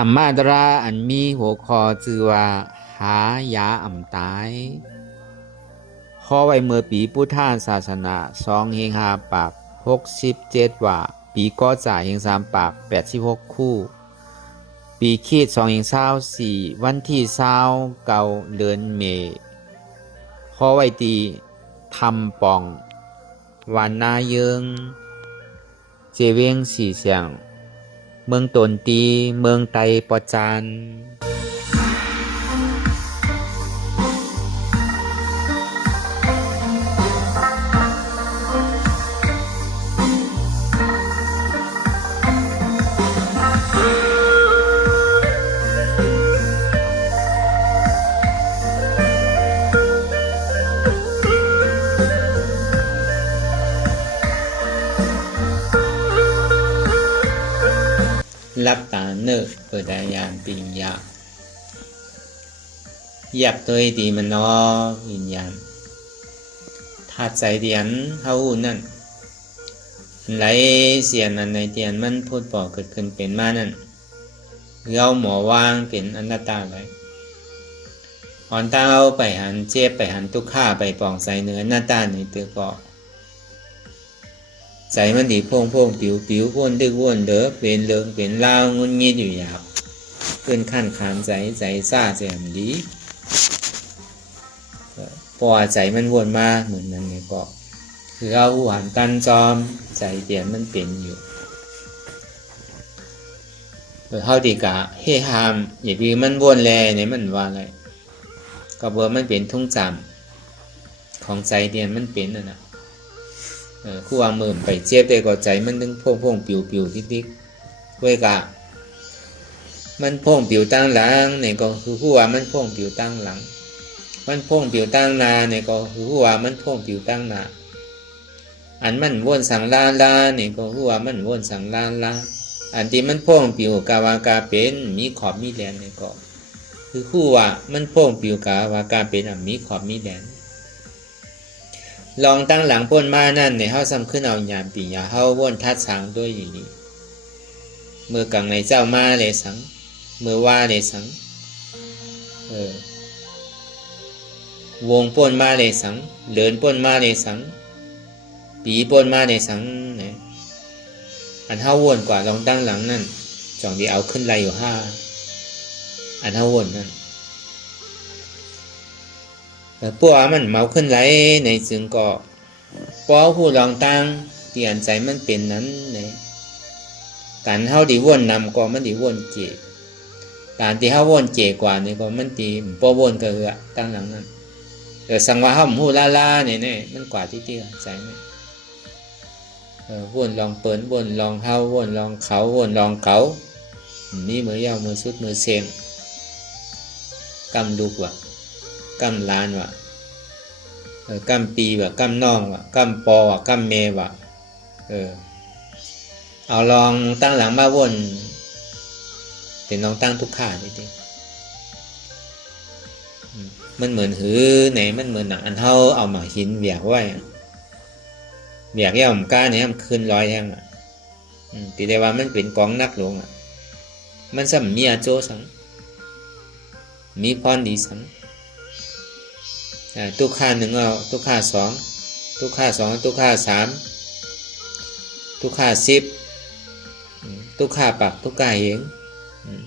ธรรมาตราอันมีหัวข้อชื่อว่าหายาอ่ำตายข้อไว้เมื่อปีพุทธศาสนา2/5ปาก67ว่าปีก็จ่าย3ปาก86คู่ปีคีด2/24วันที่29เดือนเมษข้อไว้ตีทำปองวันนาเยิงเจเวงสีเสียงเมืองตนตีเมืองไตปอจานรับตาเนอเปิดยานปิญญาอยากตัวดีมันนอวิญญาณถ้าใจเดียนเท่านั่นไหลเสียนันในเดียนมันพูดบอกเกิดขึ้นเป็นมานั่นเราหมอวางเป็นอนัตตาไว้อ่อนตาเอาไปหันเจ็บไปหันทุกข้าไปปองใส่เนื้อหน้าตาในตัวก็ใจมันดีโพ่งผิววนดึกวนเด้อเป็นเลืองเป็นลาวงุนงิดอยู่หยาบขึ้นขั้นขามใจซ่าแจ่มดีพอใจมันวนมาเหมือนนั้นเนี่ยก็คือเราหวานกันจอมใจเปลี่ยนมันเป็นอยู่เท่าดีกะเฮฮามอย่าพี่มันวนแลเนี่ยมันว่าอะไรก็เบอร์มันเป็นทุ่งจำของใจเดียนมันเป็นนะคู่วางมือไปเจ็บได้ก็ใจมันนึงพ่งปิวทิกเว้ยกะมันพ่งปิวตั้งหลังเนี่ยก็คือคู่ว่ามันพ่งปิวตั้งหลังมันพ่งปิวตั้งนาเนี่ยก็คือคู่ว่ามันพ่งปิวตั้งนาอันมันวนสังลาเนี่ยก็คู่ว่ามันวนสังลาอันที่มันพ่งปิวกาวากาเป็นมีขอบมีแหลมเนี่ยก็คือคู่ว่ามันพ่งปิวกาวากาเป็นมีขอบมีแหลมลองตั้งหลังพ้นมานั่นในเฮาซ้ำขึ้นเอาหยามปีญาเฮาวนทัดสังด้วยอยู่นี้เมื่อกังในเจ้ามาเลยสังเมื่อว่าเลยสังวงพ้นมาเลยสังเดินพ้นมาเลยสังปีพ้นมาเลยสังเนี่ยอันเฮาวนกว่าลองตั้งหลังนั่นจ่องดีเอาขึ้นไรอยู่5อันเฮาวนนั่นพวกมันเมาขึ้นไหลในจึงก็พอผู้ลองตั้งเปลี่ยนใจมันเป็นนั้นในการเฮาดีวนนำก็มันดีวนเจการที่เฮาวนเจกว่านี่ก็มันดีพอวนก็ตั้งหลังนั้นสังว่าเฮาหูลาเนี่ยมันกว่าที่ใจไหมวนลองเปิ้นวนลองเฮาวนลองเขาวนลองเขานี่มือยาวมือสุดมือเสียงกำลูกว่ะกำล้านว่ะกำปีว่ะกำน้องว่ะกำปอว่ะกำเมว่ะเอาลองตั้งหลังมาวนเป็นลองตั้งทุกขานิดนึงมันเหมือนหือไหนมันเหมือนหนังอันเท่าเอามาหินเบียกไว้เบียกย่อมก้าเนี่ยมันขึ้นร้อยแท่งอ่ะตีได้ว่ามันเป็นกองนักหลวงอ่ะมันสัมมีอาโจสังมีพรดีสังทุกข้าหนึ่งเอาทุกข้าสองทุกข้าทุกข้า3ทุกข้า10ทุกข้าปักทุกข้าเหง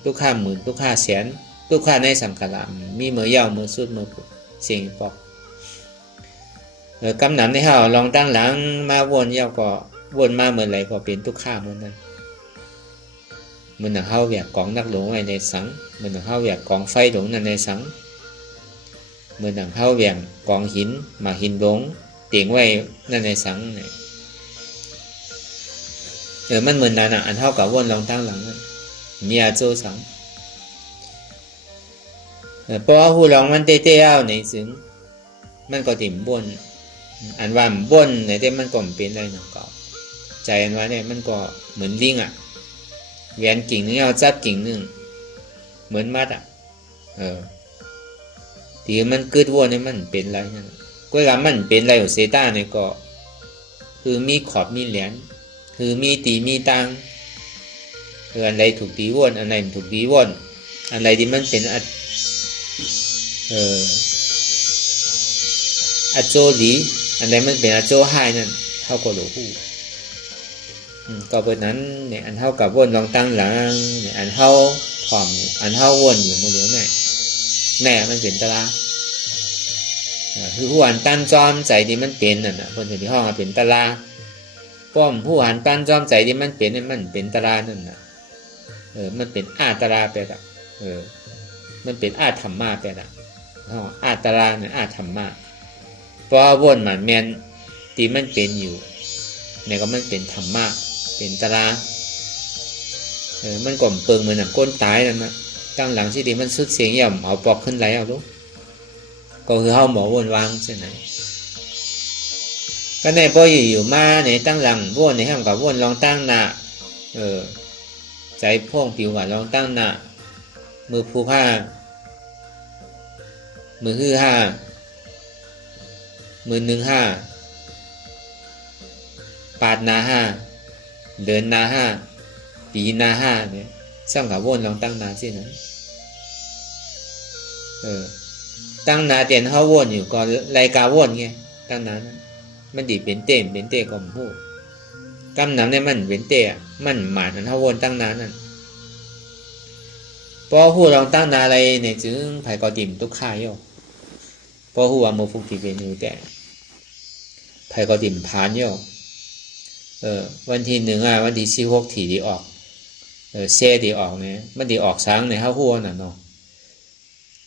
ทุกข้าหมื่นทุกข้าแสนทุกข้าในสังขารมีมือยาวมือสุดมือปุเสียงปอกกำหนำในเฮาลองตั้งหลังมาวนยาวก็วนมาเหมือนไรก็เป็นทุกข้าเหมือนนั้นเหมือนเฮาอยากกองนักหลวงในสังเหมือนเฮาอยากกองไฟหลวงในสังเมื่อหนังเท้าแหว่งกองหินมาหินหลงเตียงไว้นั่นในสังเนี่ยมันเหมือนนั่นอันเท่ากับวนลองตั้งหลังมีอาโจสังเพราะหูลองมันเต้ๆเอาในซึ่งมันก็ติ่มบนอันว่าบนในเต้มันก็เป็นได้หนังเก่าใจอันว่าเนี่ยมันก็เหมือนลิงอ่ะแหวนกิ่งนึงเอาจับกิ่งนึงเหมือนมัดอ่ะที่มันเกิดวนนี่มันเป็นอะไรนั่นก็ว่ามันเป็นอะไรของเซต้าเนี่ยก็คือมีขอบมีแหลมคือมีตีมีตัง อันใดถูกตีวนอันไหนถูกตีวนอันใดที่มันเป็นอัจโจดีอันใดมันเป็นอัจโจไฮนั่นเท่ากับหลวงปู่ก็เป็นนั้นเนี่ยอันเท่ากับวนลองตั้งหลังเนี่ยอันเท่าความอันเท่าวนอยู่มือเหลียวแน่มันเป็นตารางคือผู้หันตั้นจอมใจที่มันเป็นนั่นนะคนที่ห้องเป็นตารางป้อมผู้หันตั้นจอมใจที่มันเป็นตารางนั่นนะมันเป็นอาตราไปละมันเป็นอาธรรมะไปละอาตราเนี่ยอาธรรมะเพราะวนมันแมนที่มันเป็นอยู่เนี่ยก็มันเป็นธรรมะเป็นตรามันก่อมเปิงเหมือนหนังก้นตายนั่นนะตั้งหลังที่ดีมันสุดเสียงย่ำเอาปอกขึ้นไหลเอาลูกก็คือเขาหมอวนวางใช่ไหมก็ในพออยู่มาในตั้งหลังวนในห้างกับวนลองตั้งหน้าใจพ่องผิวกับลองตั้งหน้ามือผู้ผ้ามือหื้อห้ามือหนึ่งห้าปาดนาห้าเดินนาห้าปีนาห้าเนี่ยสร้างกับวนลองตั้งนาสินะตั้งนาเตียนเขาวนอยู่ก็รายการวนไงตั้งนานั้นมันดีเป็นเต้ก็มหูกำหนำเนี่ยมันเป็นเต้มันหมาดนั้นเขาวนตั้งนานั้นพอหูลองตั้งนาอะไรเนี่ยจึงไผ่ก็ดิ่มตุกข่ายอยู่พอหูว่าโมฟุกิเป็นอยู่แต่ไผ่ก็ดิ่มผ่านอยู่วันที่1วันที่16ถี่ดีออกเซ่ดีออกเนี่ยมันดีออกsángในห้าหัวน่ะเนาะ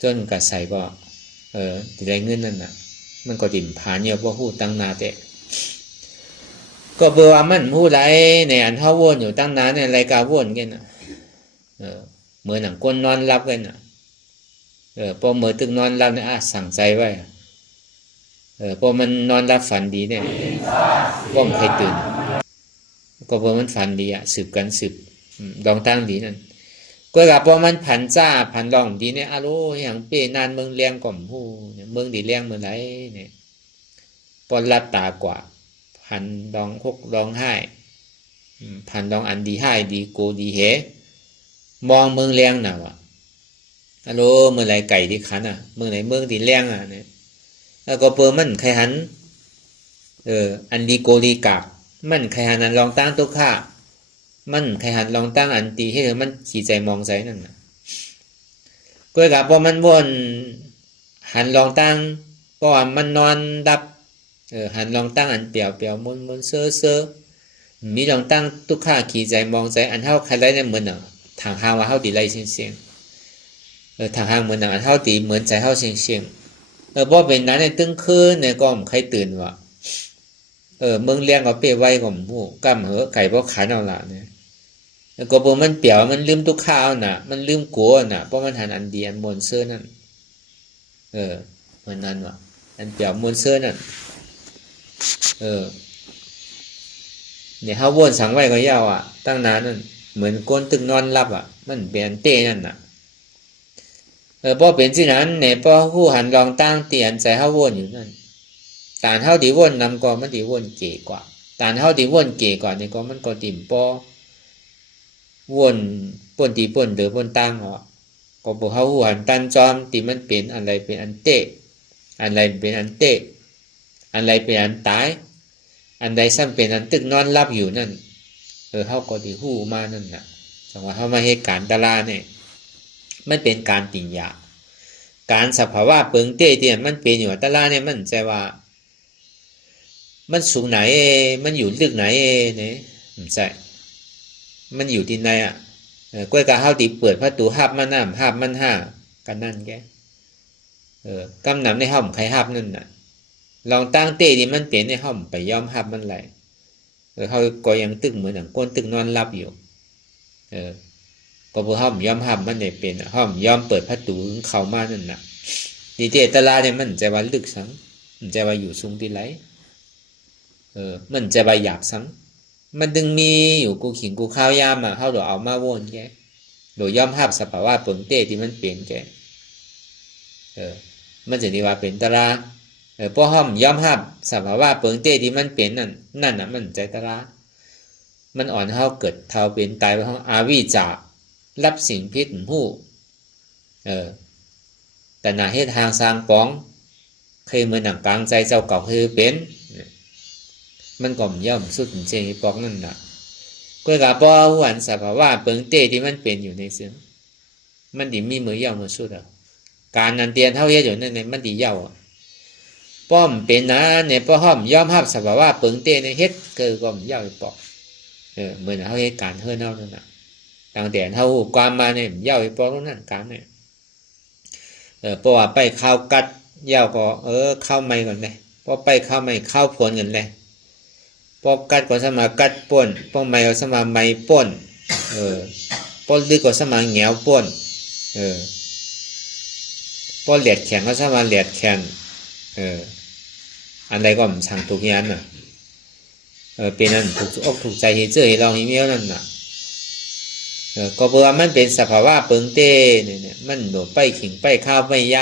จนกัดใส่ก็ดีไรเงินนั่นน่ะมันก็ดิ่มผ่านเยอะเพราะหูตั้งนาแต่ก็เบอร์ว่ามันหูไรในอันเท่าวนอยู่ตั้งนาเนี่ยรายการวนกันน่ะเมื่อหนังก้นนอนรับกันน่ะพอเมื่อตึกนอนรับเนี่ยสั่งใจไว้พอมันนอนรับฝันดีเนี่ยก็ไม่เคยตื่นก็เพราะมันฝันดีสืบกันสืบลองตั้งดีนั่นก็กับพอมันผันจ้าผันลองดีเนี่ยอารมณ์อย่างเปนานเมืองเลี้ยงก่อมผู้เนี่ยเมืองดีเลี้ยงเมืองไหนเนี่ยปอนรับตากว่าผันลองคกลองให้ผันลองอันดีให้ดีโกดีเหมองเมืองเลี้ยงหนาวอารมณ์เมื่อไรไก่ที่ขันเมืองไหนเมืองดีเลี้ยงเนี่ยแล้วก็เปิดมันใครหันอันดีโกดีกาบมันใครหันอันลองตั้งตุกข้ามันใครหันลองตั้งอันตีให้มันขี่ใจมองใจนั่นน่ะก็กับพอมันวนหันลองตั้งก็มันนอนดับหันลองตั้งอันเปียวมนเซ่อมีลองตั้งตุกข้าขี่ใจมองใจอันเท่าใครได้เนี่ยเหมือนทางหางว่าเท่าตีไรเสียงทางหางเหมือนอันเท่าตีเหมือนใจเท่าเสียงพอเป็นนั้นในตึ้งคืนเนี่ยก็ใครตื่นวะเมืองเลี้ยงเอาเปไว้ก่อนผู้กำเหอไก่พวกขันเอาละเนี่ยแล้วก็พวกมันเปียวมันลืมตุกข้าวน่ะมันลืมกัวน่ะเพราะมันหันอันเดียนมนเสื้อนั่นเหมือนนั้นวะอันเปียวมนเสื้อนั่นเนี่ยเขาวนสังไว้ก็ยาวตั้งนานนั่นเหมือนก้นตึกนอนรับมันเปลี่ยนเต้นั่นน่ะพอเป็นสิ่งนั้นเนี่ยพอผู้หันลองตั้งเตียนใจเขาวนอยู่นั่นตานเท่าที่วนนำก็มันที่วนเก๋กว่าตานเท่าที่วนเก๋กว่านี่ก็มันก็ติ่มปอวนป่นตีป่นเดือป่นตั้งก็บอกเขาหันตันจอมตีมันเป็นอะไรเป็นอันเตะอะไรเป็นอันเตะอะไรเป็นอันตายอันใดซ้ำเป็นอันตึกนอนรับอยู่นั่นเขาก็ที่หู้มานั่นน่ะจังหวะเขามาเหตุการณ์ตลาเนี่ยมันเป็นการติ่งยาการสภาวะเปิงเต้ที่มันเป็นอยู่ตลาเนี่ยมันใจว่ามันสูงไหนมันอยู่ลึกไหนเนี่ยไม่ใช่มันอยู่ที่ไหนก้อยกะเฮาตีเปิดประตูหับมันน้ำหับมันห้ากันนั่นแกกำนำในห้องใครหับนั่นน่ะลองตั้งเต้ที่มันเปลี่ยนในห้องไปย้อมหับมันไหลเขาก็ยังตึกเหมือนหนังก้นตึกนอนรับอยู่ก็พอห้องย้อมหับมันเนี่ยเป็นห้องย้อมเปิดประตูเข้ามานั่นน่ะดีเจตลาเนี่ยมันจะว่าลึกสังมันจะว่าอยู่สูงที่ไหนมันจะว่าหยาบสังมันดึงมีอยู่กูขิงกูข้าวยามเขาโดดเอามาวนแกโดยย่อมหับสภาวะเปิงเต้ที่มันเปลี่ยนแกมันจะดีว่าเป็นตราพอห้อมย่อมหับสภาวะเปิงเต้ที่มันเปลี่ยนนั่นน่ะมันใจตรา มันอ่อนเฮาเกิดเท่าเป็นตายไปเฮาอาวิจารับสิ่งผิดหู้แต่น่าเฮ็ดทางสร้างป้องเคยเหมือนหนังกลางใจเจ้าเก่าคือเป็นมันก็ย่อมสุดเจงปอกนั่นน่ะก็กะบ่หวนสภาวะเปิงเตที่มันเป็นอยู่ในซึ่งมันดิมีมือย่อมมาสุดอ่ะการนั้นเตียนเท่าเฮ็ดอยู่นั่นเนี่ยมันดิเย่าป้อมเป็นนะเนี่ยป้อห้อมยอมรับสภาวะเปิงเตในเฮ็ดเกิดก็ย่าไปปอกเหมือนเฮาเฮ็ดการเฮือนเฮานั่นน่ะตั้งแต่เฮาความมาเนี่ยย่าไปปอกนั่นการเนี่ยเพราะว่าไปข้าวกัดย่าก็ข้าวใหม่ก่อนเลยพอไปข้าวใหม่ข้าวผลกันเลยพอกัดก็สมากัดป่นพอใหม่ก็สมาใหม่ป่นพอลึกก็สมาเหงียวป่นพอเหลียดแข็งก็สมาเหลียดแข็งอันใดก็มันสั่งถูกยันน่ะเป็นนั่นถูกอกถูกใจเห็นเจอเห็นเราเห็นเมียวนั่นน่ะก็เพราะว่ามันเป็นสภาวะเปิงเต้เนี่ยมันโดดไปขิงไปข้าวไปย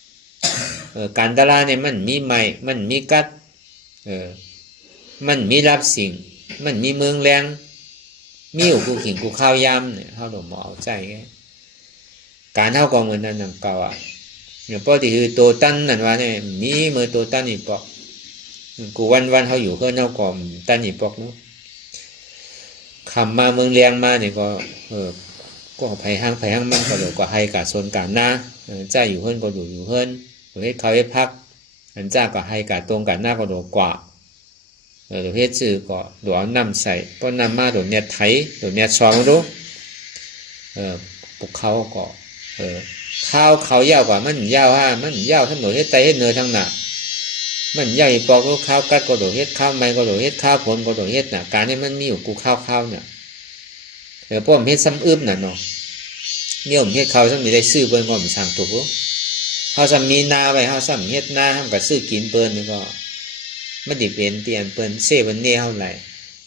ำการตลาดเนี่ยมันมีไม้มันมีกัดมันมีรับสิ่งมันมีเมืองแรงมีอยู่กูขิงกูข้าวยำเนี่ยเขาหลงหมอเอาใจไงการเท่ากองเงินนั่นเก่าอ่ะอย่างปกติคือตัวตั้นนั่นว่าเนี่ยมีเมื่อตัวตั้นอีปอกกูวันเขาอยู่เพื่อนเท่ากองตั้นอีปอกเนาะคำมาเมืองเลียงมาเนี่ยก็ไผ่ห้างมันก็เลยก็ให้กับโซนการหน้าจ้าอยู่เพื่อนก็อยู่เพื่อนประเภทเขาให้พักอันจ้าก็ให้กับตรงกันหน้าก็โดดกว่าประเภทสื่อก็โดดเอาน้ำใส่ก็นำมาโดดเนี่ยไถโดดเนี่ยช้อนรู้ปลุกเขาก็ข้าวเขายาวกว่ามันยาวมันยาวทั้งหมดเฮ็ดไตเฮ็ดเนื้อทั้งหนักมันยาวอีปอกก็ข้าวกัดก็โดดเฮ็ดข้าวไม้ก็โดดเฮ็ดข้าวผลก็โดดเฮ็ดน่ะการนี้มันมีอยู่กูข้าวเนี่ยพวกมันเฮ็ดซ้ำอึ้มน่ะเนาะเนี่ยผมเฮ็ดเขาซ้ำมีได้ซื้อเปิ้นก็มันสั่งถูกเขาซ้ำมีนาไว้เขาซ้ำเฮ็ดนาทำกับซื้อกินเปิ้นนี่ก็มันดิเป็นเตียนเปิ้นเซเปิ้นเนี่ยเท่าไหร่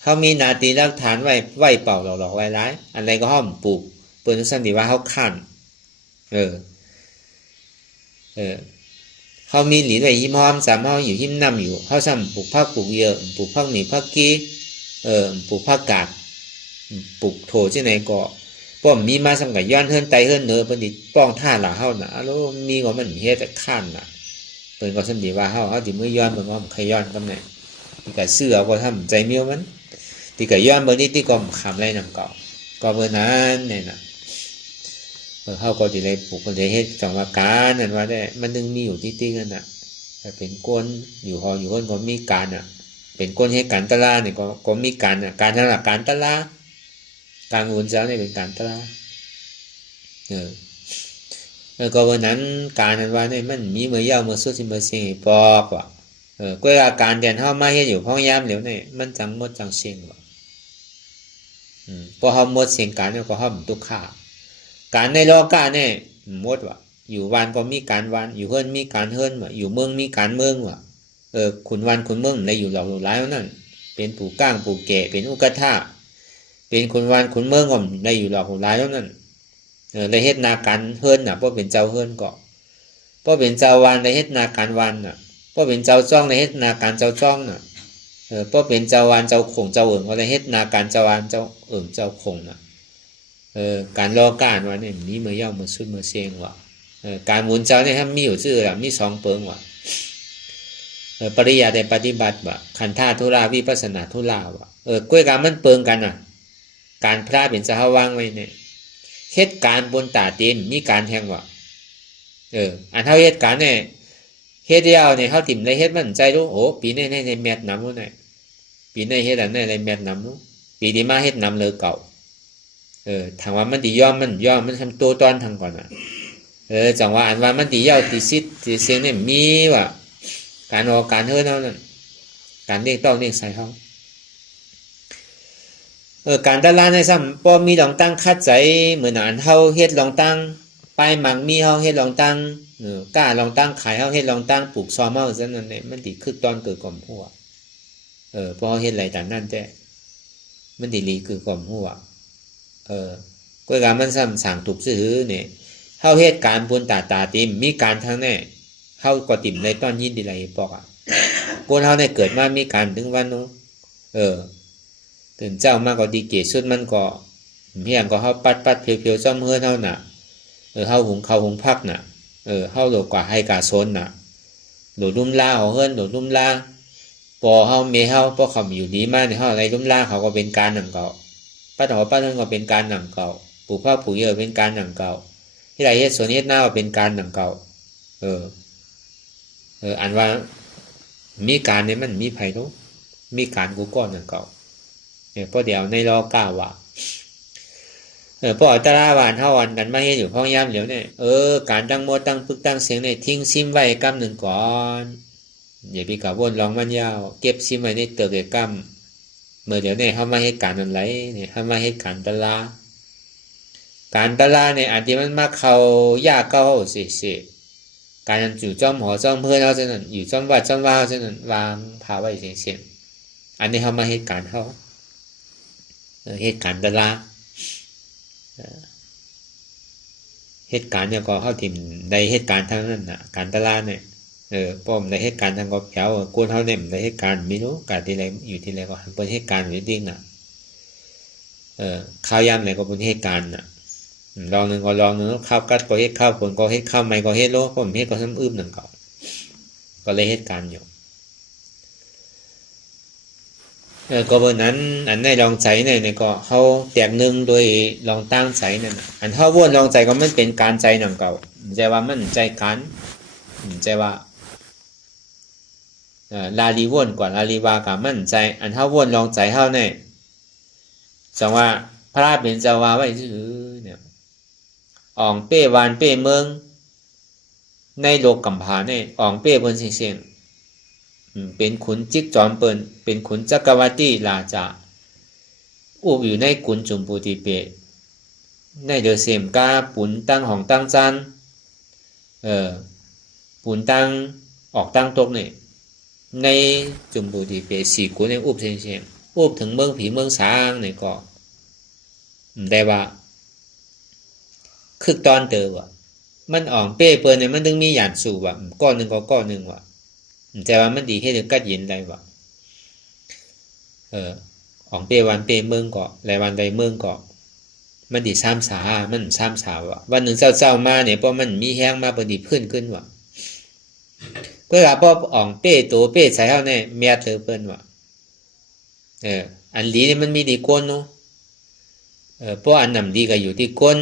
เขามีนาตีรักฐานไว้เป่าหลอกๆไว้ร้ายอะไรก็ห้อมปลูกเปิ้นซ้ำดีว่าเขาคั่นเขามีหลีไว้หิมหอมสามเขาอยู่หิมน้ำอยู่เขาซ้ำปลูกผักปลูกเยอะปลูกผักหมี่ผักกี้ปลูกผักกาดปลูกโถที่ไหนก็ป้อมมีมาสำกับย้อนเฮิรนไตเฮิรนเนื้อประดิษฐ์ป้องท่าหล่าเฮาน่ะแล้วมีก็มันเฮ็ดแต่ขั้นน่ะเปิ้นก็สำดีว่าเฮาสิมื้อย้อนเบิ่งว่ามันใครย้อนกำไหนที่ก็เสื้อก็ทำใจเมียวมันที่ก็ย้อนเบิ่งนี่ที่ก็ขำไรนำเก่าก็เบิ่งนั้นเนี่ยน่ะเฮาก็สิได้ปลูกก็ได้เฮ็ดจังว่าการนั่นว่าได้มันนึงมีอยู่ที่ๆกันน่ะเป็นก้นอยู่หออยู่คนก็มีการน่ะเป็นก้นเฮ็ดการตลาดนี่ก็มีการน่ะการนั่นล่ะการตลาดการงุนเจ้าเนี่ยเป็นการตลาดแล้วก็วันนั้นการนั้นว่าเนี่ยมันมีเมื่อยาวเมื่อสุดสิเมื่อเสียงปอกว่ะก็อาการเดียนเฮามาเฮ็ดอยู่ห้องยามเหลวเนี่ยมันจังหมดจังเสียงว่ะพอเฮาหมดเสียงการเนี่ยก็เฮาทุกข์การในโลกาเนี่ยหมดว่ะอยู่วันก็มีการวันอยู่เฮิรนมีการเฮิรนว่ะอยู่เมืองมีการเมืองว่ะขุนวันขุนเมืองได้อยู่หลอกหลายนั่นเป็นปู่ก้างปู่แก่เป็นอุกทาเป็นขุนวันขุนเมืองก็ได้อยู่หลอกหลายแล้วนั่นได้เฮ็ดนาการเฮิรนน่ะเพราะเป็นเจ้าเฮิรนก็เพราะเป็นเจ้าวันได้เฮ็ดนาการวันน่ะเพราะเป็นเจ้าจ้องได้เฮ็ดนาการเจ้าจ้องน่ะเพราะเป็นเจ้าวันเจ้าคงเจ้าเอิงก็ได้เฮ็ดนาการเจ้าวันเจ้าเอิงเจ้าคงน่ะการรอการว่าเนี่ยมีเมื่อย่อมเมื่อสุดเมื่อเสียงว่ะการหมุนเจ้าเนี่ยมีอยู่ชื่อละมี2เปิงว่ะปริยัติปฏิบัติว่ะขันธาธุราวิปัสสนาธุราว่ะกล้วยการมันเปิงกันน่ะการพระเป็นสหวังไว้เนี่ยเหตุการณ์บนตาเต็มมีการแทงว่ะอันเท่าเหตุการณ์เนี่ยเฮ็ดเดียวเนี่ยเขาติ่มได้เฮ็ดมันใจรู้โอ้ปีนี้ในแมทน้ำรู้ไหนปีนี้เฮ็ดอันในแมทน้ำรู้ปีนี้มาเฮ็ดน้ำเลยเก่าทางว่ามันตีย่อมมันทำตัวตอนทางก่อนอ่ะจังว่าอันว่ามันตีเย้าตีซิดตีเสียงเนี่ยมีว่ะการออกการเฮือนเท่านั้นการเรียกต้องเรียกใส่เขาการตลาดในซ้ำพอมีลองตั้งคัดใจเหมือนอันเฮาเฮ็ดลองตั้งไปหมักมีเฮาเฮ็ดลองตั้งกล้าลองตั้งขายเฮาเฮ็ดลองตั้งปลูกซอมเฮาซั่นนั่นแหละมันติคือตอนเกิดก่อมหัวพอเฮ็ดหลายตามนั้นแต่มันติลีคือก่อมหัวก็การมันซ้ำสั่งถูกซื้อเนี่ยเฮาเฮ็ดการบนตาติมมีการทั้งแน่เฮาก็ติ่มในตอนยินดีไรปอกอ่ะคนเฮาเนี่ยเกิดมามีการถึงวันเนาะ ตื่นเจ้ามากก็ดีเกศสุดมันก็เพียงก็เฮาปัดเพียวๆซ่อมเฮือนเฮาน่ะเฮาหุงข้าวหุงผักน่ะเฮาโลกว่าให้กาซนน่ะโดดลุ่มลาของเฮือนโดดลุ่มลาปอเฮาเมเฮาพอเขาอยู่ดีมาในเฮาอะไรลุ่มลาเขาก็เป็นการหนังเก่าป้าถอป้านั่นก็เป็นการหนังเก่าปลูกข้าวปลูกเยอะเป็นการหนังเก่าที่ไรเฮ็ดสวนเฮ็ดหน้าก็เป็นการหนังเก่าอันว่ามีการเนี่ยมันมีไผโนมีการกูก่อนหนังเก่าเพราะเดี๋ยวในรอกล้าว่าพอตาราวานเฮาวันกันมาเฮ็ดอยู่พ้องยามเหลียวเนี่ยการตั้งโมตั้งปึกตั้งเสียงเนี่ยทิ้งซิมไว้กำหนึ่งก่อนอย่าไปกะวนลองมันยาวเก็บซิมไว้ในเตือกกำเมื่อเดี๋ยวเนี่ยเฮามาเฮ็ดการอันไรเนี่ยเฮามาเฮ็ดการตลาเนี่ยอาจจะมันมาเข้ายากเก่าสิการอยู่จ้อมหอจ้อมเพื่อนเฮาซั่นนั่นอยู่จ้อมวัดจ้อมว่าซั่นนั่นวางพาไว้เสียงอันนี้เฮามาเฮ็ดการเฮาเหตุการณ์ตลาเหตุการณ์เนี่ยก็เข้าถิ่มในเหตุการณ์ทั้งนั้นน่ะการตลาดเนี่ยป้อมในเหตุการณ์ทางกอบเจ้ากูเท่าเนี่ยในเหตุการณ์ไม่รู้การที่ไรอยู่ที่ไรก็เป็นเหตุการณ์อยู่ดิ้งน่ะข้าวยำไหนก็เป็นเหตุการณ์น่ะลองหนึ่งก็ลองหนึ่งข้าวกัดก็เหตุข้าวผลก็เหตุข้าวใหม่ก็เหตุโลป้อมเหตุก็ซ้ำอึ้มหนึ่งก็เลยเหตุการณ์อยู่ก็บนนั้นอันในลองใจเนี่ยก็เขาแตกหนึ่งโดยลองตั้งใจนั่นอันเขาวนลองใจก็มันเป็นการใจหนังเก่าใจว่ามันใจการใจว่าลาลีวนกว่าลาลีวากับมันใจอันเขาวนลองใจเขาเนี่ยจังว่าพระเป็นเจ้าว่าไว้ซื่อเนี่ยอ่องเป้วานเป้เมืองในโลกกัมพาเนี่ยอ่องเป้เปิ้นเสียงเป็นขุนจิกจอมเปิลเป็นขุนจักรวรรดิราชาอุบอยู่ในกุนจุมปูติเปในเดือเสมกาปุ่นตั้งห้องตั้งจันปุ่นตั้งออกตั้งตกเนี่ยในจุมปูติเปสี่กุนในอุบเสียงอุบถึงเมืองผีเมืองสางเนี่ยก็ได้ว่าคือตอนเตอว่ะมันอ่องเป้เปิลเนี่ยมันถึงมีหยาดสูบว่ะก้อนหนึ่งก็ก้อนหนึ่งว่ะแต่ว่ามันดีให้ถึงกัดยินได้ว่ะอ่องเป้วันเป้เมืองเกาะหลายวันใดเมืองเกาะมันดีซ้ำสามันซ้ำสาว่ะวันหนึ่งเศร้ามาเนี่ยเพราะมันมีแห้งมาพอดีพื้นขึ้นว่ะเพื่อพออ่องเป้ตัวเป้ใส่เข้าเนี่ยเมียเธอเปิ้นว่ะอันดีเนี่ยมันมีดีก้นเนาะเพราะอันนำดีก็อยู่ที่ก้น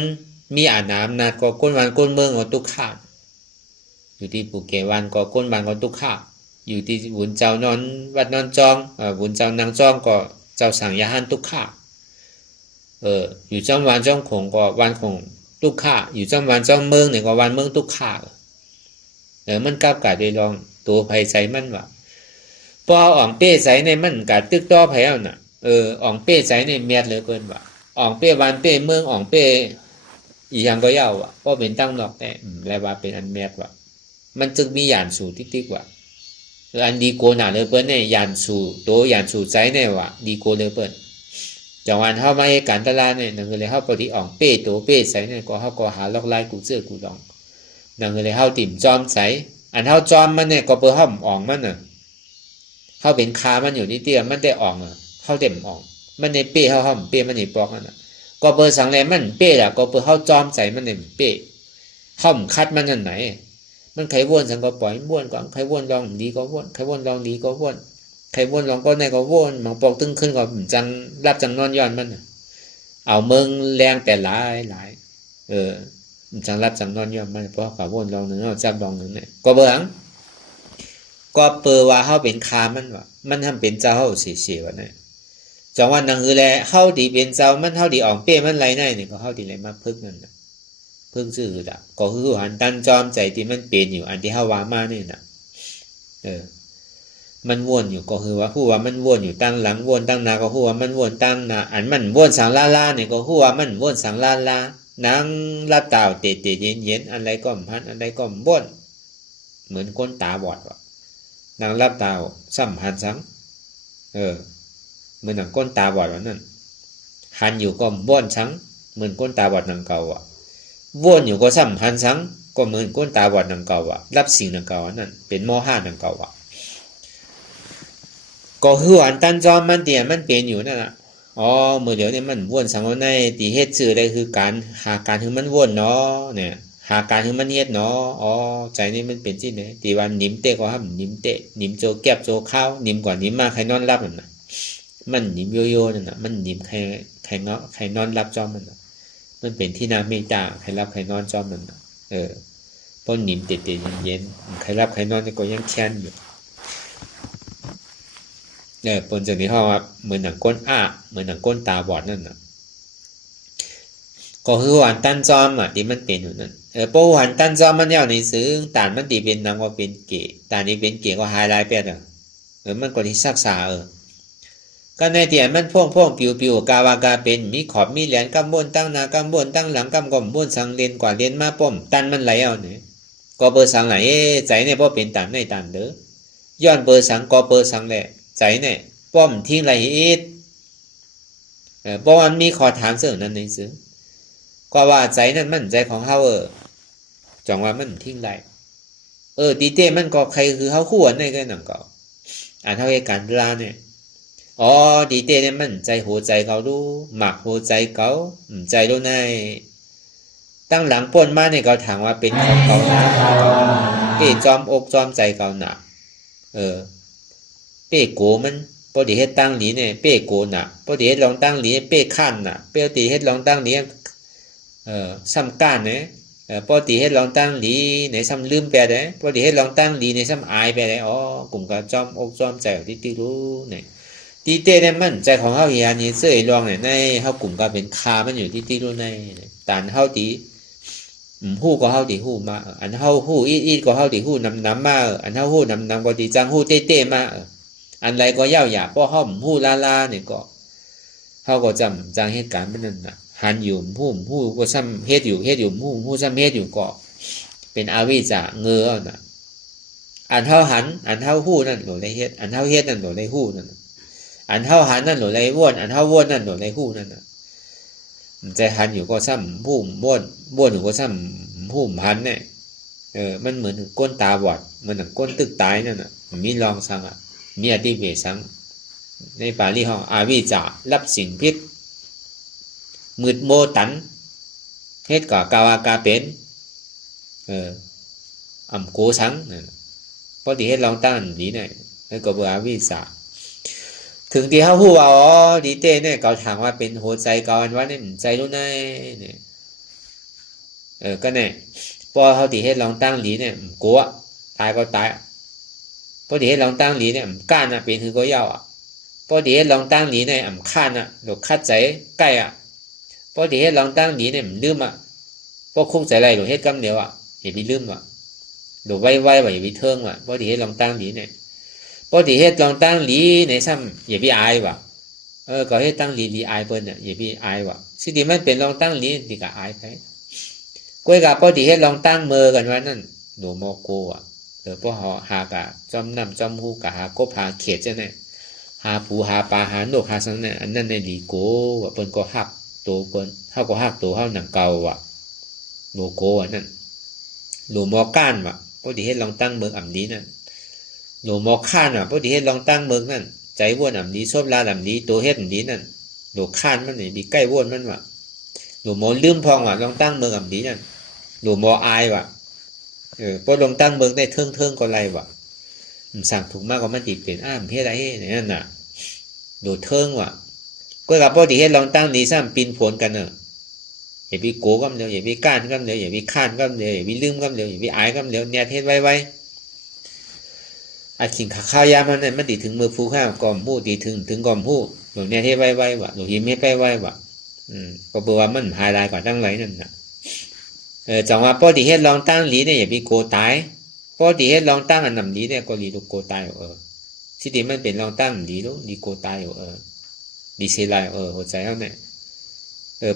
มีอาน้ำนาก็ก้นวันก้นเมืองก็ตุกขาดอยู่ที่ปุเกวันก็ก้นวันก็ตุกขาดอยู่ที่บุญเจ้านอนวัดนอนจองบุญเจ้านางจองก็เจ้าสั่งยาหันตุกขาอยู่จอมวันจอมคงก็วันคงตุกขาอยู่จอมวันจอมเมืองเนี่ยก็วันเมืองตุกขามันกลับกะได้ลองตัวไผใส่มันว่ะพออ่องเป้ใส่ในมันกะตึกต่อไผเอาน่ะอ่องเป้ใส่ในเมียดเลยเพิ่นว่ะอ่องเป้วันเป้เมืองอ่องเป้อีหยังก็ยาวว่ะเพราะเป็นตั้งนอกแต่แล้วว่าเป็นอันเมียดว่ะมันจึงมีหยานสู่ติ๊กๆว่ะอันดีโกหนาเลยเปิ้นเนี่ยยานสู่โตยานสู่ใจเนี่ยว่ะดีโกเลยเปิ้นจังหวะเฮามาให้การตลาดเนี่ยนั่นคือเลยเฮาปฏิอ่องเป้โตเป้ใส่เนี่ยก็เฮาก็หาลอกลายกูเสื้อกูดองนั่นคือเลยเฮาติ่มจอมใส่อันเฮาจอมมันเนี่ยก็เปิ้นเฮาอ่องมันน่ะเฮาเป็นคามันอยู่นี่เตี้ยมันได้อ่องอ่ะเฮาเต็มอ่องมันในเป้เฮาเป้มันนี่ปอกนั่นน่ะก็เปิ้นสังแลมันเป้ล่ะก็เปิ้นเฮาจอมใส่มันเนี่ยเป้เฮาคัดมันนั่นไหนมันใครวนสังก็ปล่อยวนก่อนใครวนลองดีก็วนใครวนลองดีก็วนใครวนลองก็ในก็วนบางปอกตึงขึ้นก็จังรับจังนอนย้อนมันเอาเมืองแรงแต่หลายจังรับจังนอนย้อนมันเพราะเขาวนลองหนึ่งเอาจับลองหนึ่งเนี่ยก็เบิ่งก็เปิดว่าเฮาเป็นคามันว่ะมันทำเป็นเจ้าเฮาเสียๆว่ะเนี่ยจังว่านั่นคือแลเฮาดีเป็นเจ้ามันเฮาดีออกเป้มันไรในนี่ก็เฮาดีไรมาพึกนั่นน่ะเพิ่งซื้อละก็คือหันตันจอมใจที่มันเปลี่ยนอยู่อันที่เฮาว่ามานี่น่ะมันวนอยู่ก็คือว่าฮู้ว่ามันวนอยู่ตั้งหลังวนตั้งหน้าก็ฮู้ว่ามันวนตั้งหน้าอันมันวนสังลาๆนี่ก็ฮู้ว่ามันวนสังลาๆนางละตาวเตๆเย็นๆอันใดก็พันอันใดก็วนเหมือนคนตาบอดว่ะนางละตาวสัมพันธ์สังเหมือนหนังคนตาบอดว่านั่นหันอยู่ก็วนสังเหมือนคนตาบอดหนังเก่าอ่ะวนอยู่ก็สัมพันธ์สังก็เหมือนก้นตาบอดหนังเก่าอ่ะรับสิ่งหนังเก่านั่นเป็นโมหะหนังเก่าอ่ะก็คืออันตันจอมมันเตียมันเปลี่ยนอยู่นั่นแหละ อ๋อมือเดียวเนี่ยมันวนสังเอาในตีเฮ็ดชื่อได้คือการหาการคือมันวนเนาะเนี่ยหาการคือมันเฮ็ดเนาะอ๋อใจนี่มันเป็นที่ไหนตีวันนิ่มเตะก็ห้ามนิ่มเตะนิ่มโจแก็บโจข้าวนิ่มกว่านิ่มมากใครนอนรับนั่นน่ะมันนิ่มโยโย่นั่นน่ะมันนิ่มใครเงาะใครนอนรับจอมมันน่ะมันเป็นที่นาเมตตาใครรับใครนอนจอมมันน่ะเพราะนิ่มเตะเย็นๆใครรับใครนอนก็ยังแค้นอยู่ปนจากนี้เขาว่าเหมือนหนังก้นเหมือนหนังก้นตาบอดนั่นน่ะก็คือหวานตั้นจอมที่มันเป็นอยู่นั่นเพราะหวานตั้นจอมมันแล้วในซื้อตานมันตีเป็นนางว่าเป็นเก๋ตานนี้เป็นเก๋ก็ไฮไลท์เป็ดมันก็ที่ซักษาก็ในเตียนมันพ่วงปิวกาวากาเป็นมีขอบมีเหรียญกำบนตั้งหน้ากำบนตั้งหลังกำกอมบนสังเลนกว่าเลนมาป้อมตันมันไหลเอาเนี่ยก็เบอร์สังไหลใจเนี่ยเพราะเป็นตันในตันเด้อย้อนเบอร์สังก็เบอร์สังแหละใจเนี่ยป้อมทิ้งไหลอีดเพราะมันมีขอถามเสื่อนั้นในซื้อก็ว่าใจนั้นมันใจของเฮาจังว่ามันทิ้งไหลตีเต้มันก็ใครคือเฮาคู่อันในกันนั่นก็เท่าเหตุการณ์เวลาเนี่ยอ๋อดีเต้เนี่ยมันใจหัวใจเขาดูหมักหัวใจเขาใจดูในตั้งหลังป่นมาเนี่ยเขาถามว่าเป็นของเขานะเป้จอมอกจอมใจเขาหนักเป้โกมันพอดีเฮ็ดตั้งหลีเนี่ยเป้โกหนักพอดีเฮ็ดลองตั้งหลีเป้ขั้นน่ะเป้ตีเฮ็ดลองตั้งหลีซ้ำก้านเนี่ยพอตีเฮ็ดลองตั้งหลีในซ้ำลืมไปได้พอดีเฮ็ดลองตั้งหลีในซ้ำอายไปได้อ๋อกลุ่มก็จอมอกจอมใจที่รู้เนี่ยตีเต้เนี่ยมันใจของเฮาอย่างนี้เสื้อลองเนี่ยในเฮากลุ่มก็เป็นคามันอยู่ที่รู้ในตานเฮาตีฮู้ก็เฮาตีฮู้มาอันเฮาฮู้อีก็เฮาตีฮู้นำมาอันเฮาฮู้นำก็ตีจังฮู้เต้มาอันไรก็ยาวหยาเพราะเฮาฮู้ลาเนี่ยก็เฮาก็จำจังเหตุการณ์มันนั่นน่ะหันอยู่ฮู้ก็ซ้ำเฮ็ดอยู่ฮู้ซ้ำเฮ็ดอยู่ก็เป็นอาวิจะเงือน่ะอันเฮาหันอันเฮาฮู้นั่นโหลได้เฮ็ดอันเฮาเฮ็ดนั่นโหลได้ฮู้นั่นอันเท่าหันนั่นหรือไรว่นอันเท่าว่นนั่นหรือไรหู้นั่นน่ะใจหันอยู่ก็ซ้ำผู้ว่นอยู่ก็ซ้ำผู้หันเนี่ยมันเหมือนก้นตาบอดเหมือนก้นตึกตายนั่นน่ะมีลองสังมีอธิเบสังในปาลีห้องอาวิจารับสิ่งพิษมืดโมตันเฮ็ดก่อกาวากาเป็นอ่ำโกสังเพราะที่เฮ็ดลองตั้งดีเนี่ยแล้วก็เบอร์อาวิจาถึงที่เขาพูดว่าอ๋อดีเต้เนี่ยเขาถามว่าเป็นหัวใจเขาอันว่าเนี่ยใจรู้ในเนี่ยก็เนี่ยพอเขาตีให้ลองตั้งหลีเนี่ยกลัวตายก็ตายพอตีให้ลองตั้งหลีเนี่ยก้านเป็นคือก็ยาวพอตีให้ลองตั้งหลีเนี่ยข้านหรือคัดใจใกล้พอตีให้ลองตั้งหลีเนี่ยลืมพอคงใจไรหรือเฮ็ดกำเดียวอย่าไปลืมหรือไว้ว่าอย่าไปเทิงพอตีให้ลองตั้งหลีเนี่ยพอที่เฮ็ดลองตั้งหลีในซ้ำอย่าไปอายก็เฮ็ดตั้งหลีอายเปิ้นอย่าไปอายสิที่มันเป็นลองตั้งหลีที่ก็อายไปกล้วยกับพอที่เฮ็ดลองตั้งมือกันว่านั่นหนูโมโกพอหากะจอมน้ำจอมหูกะหากบหาเขตจังได๋หาผูหาปลาหาโนกหาสังเนี่ยอันนั้นในหลีโกเปิ้นก็ฮักโตเปิ้นเฮาก็ฮักโตเฮาหนังเก่าโลโกนั่นหนูมอก้านพอที่เฮ็ดลองตั้งมืออ่ำนี้นั่นหนูมอข้านพอดีเฮ็ดลองตั้งเมืองนั่นใจว่นดีส้มลาดีตัวเฮ็ดดีนั่นหนูข้านมันนี่ดีใกล้ว่นมันหนูมอลืมพองลองตั้งเมืองดีนั่นหนูมออายพอลองตั้งเมืองได้เทิงก็ไรสั่งถูกมากกว่ามันติเป็นเฮ็ดอะไรนั่นน่ะหนูเทิงก็กับพอดีเฮ็ดลองตั้งดีซ้ำปีนฝนกันอย่าไปโกกำเดียวอย่าไปก้านกำเดียวอย่าไปข้านกำเดียวอย่าไปลืมกำเดียวอย่าไปอายกำเดียวเนี่ยเฮ็ดไว้สิ่งข้าวยามันเนี่ยมันตีถึงมือฟูข้าวกอมผู้ตีถึงกอมผู้หลวงเนี่ยเทไว้หลวงหิมเฮ็ดไว้ก็บอกว่ามันหายลายกว่าตั้งไรนั่นน่ะจังว่าพอตีเฮ็ดลองตั้งหลีเนี่ยอย่าไปโกตายพอตีเฮ็ดลองตั้งอันนำหลีเนี่ยก็หลีลูกโกตายสิที่มันเป็นลองตั้งหลีลูกหลีโกตายดีเซลายหัวใจเขาเนี่ย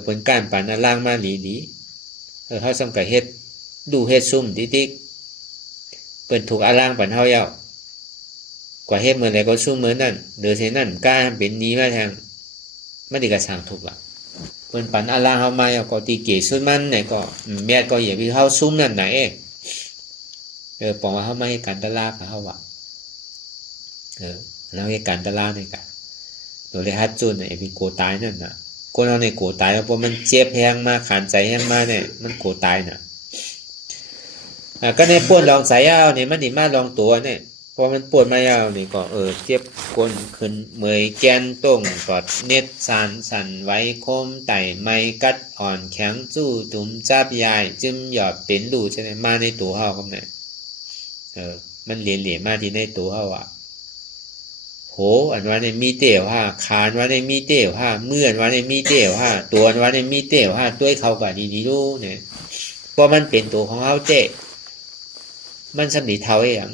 เปิ้นก้านปานล่างมาหลีเขาสำกับเฮ็ดดูเฮ็ดซุ่มติ๊กเปิ้นถูกอาล่างปานเฮายาวกว่าเฮ็ดเมื่อไรก็สู้เหมือนนั่นเดือเช่นนั่นกล้าเป็นนี้มาทางไม่ได้กระสังถูกเปิ้นปันอาลาเฮามาก็ตีเกสุดมันเนี่ยก็แม่ก็อย่าไปเฮาซุ่มนั่นไหนปองว่าเฮามาให้การตลาดกับเฮาเราให้การตลาดนี่กะ ตัวเลยฮัดจุนเนี่ยเป็นโกตายนั่นน่ะคนเราในโกตายเพราะมันเจ็บแห้งมาขานใจแห้งมาเนี่ยมันโกตายน่ะก็ในปวดลองสายยาวเนี่ยมันดีมากลองตัวเนี่ยพอมันปวดมายาวนี่ก็เจ็บก้นขึ้นเมื่อยแกนต้งกอดเน็ดสั่นไว้คมไต่ไม้กัดอ่อนแข็งสู้ตุ่มจับยายจึมหยอดเป็นดูใช่ไหมมาในตัวเฮาครับเนี่ยมันเหรียญมาที่ในตัวเฮาอ่ะโหอันว่าเนี่ยมีเตี่ยวห้าขานว่าเนี่ยมีเตี่ยวห้าเมื่อนว่าเนี่ยมีเตี่ยวห้าตัวว่าเนี่ยมีเตี่ยวห้าด้วยเขากับดีๆดูเนี่ยเพราะมันเป็นตัวของเฮาเจ้มันสำลีเทาให้หยัง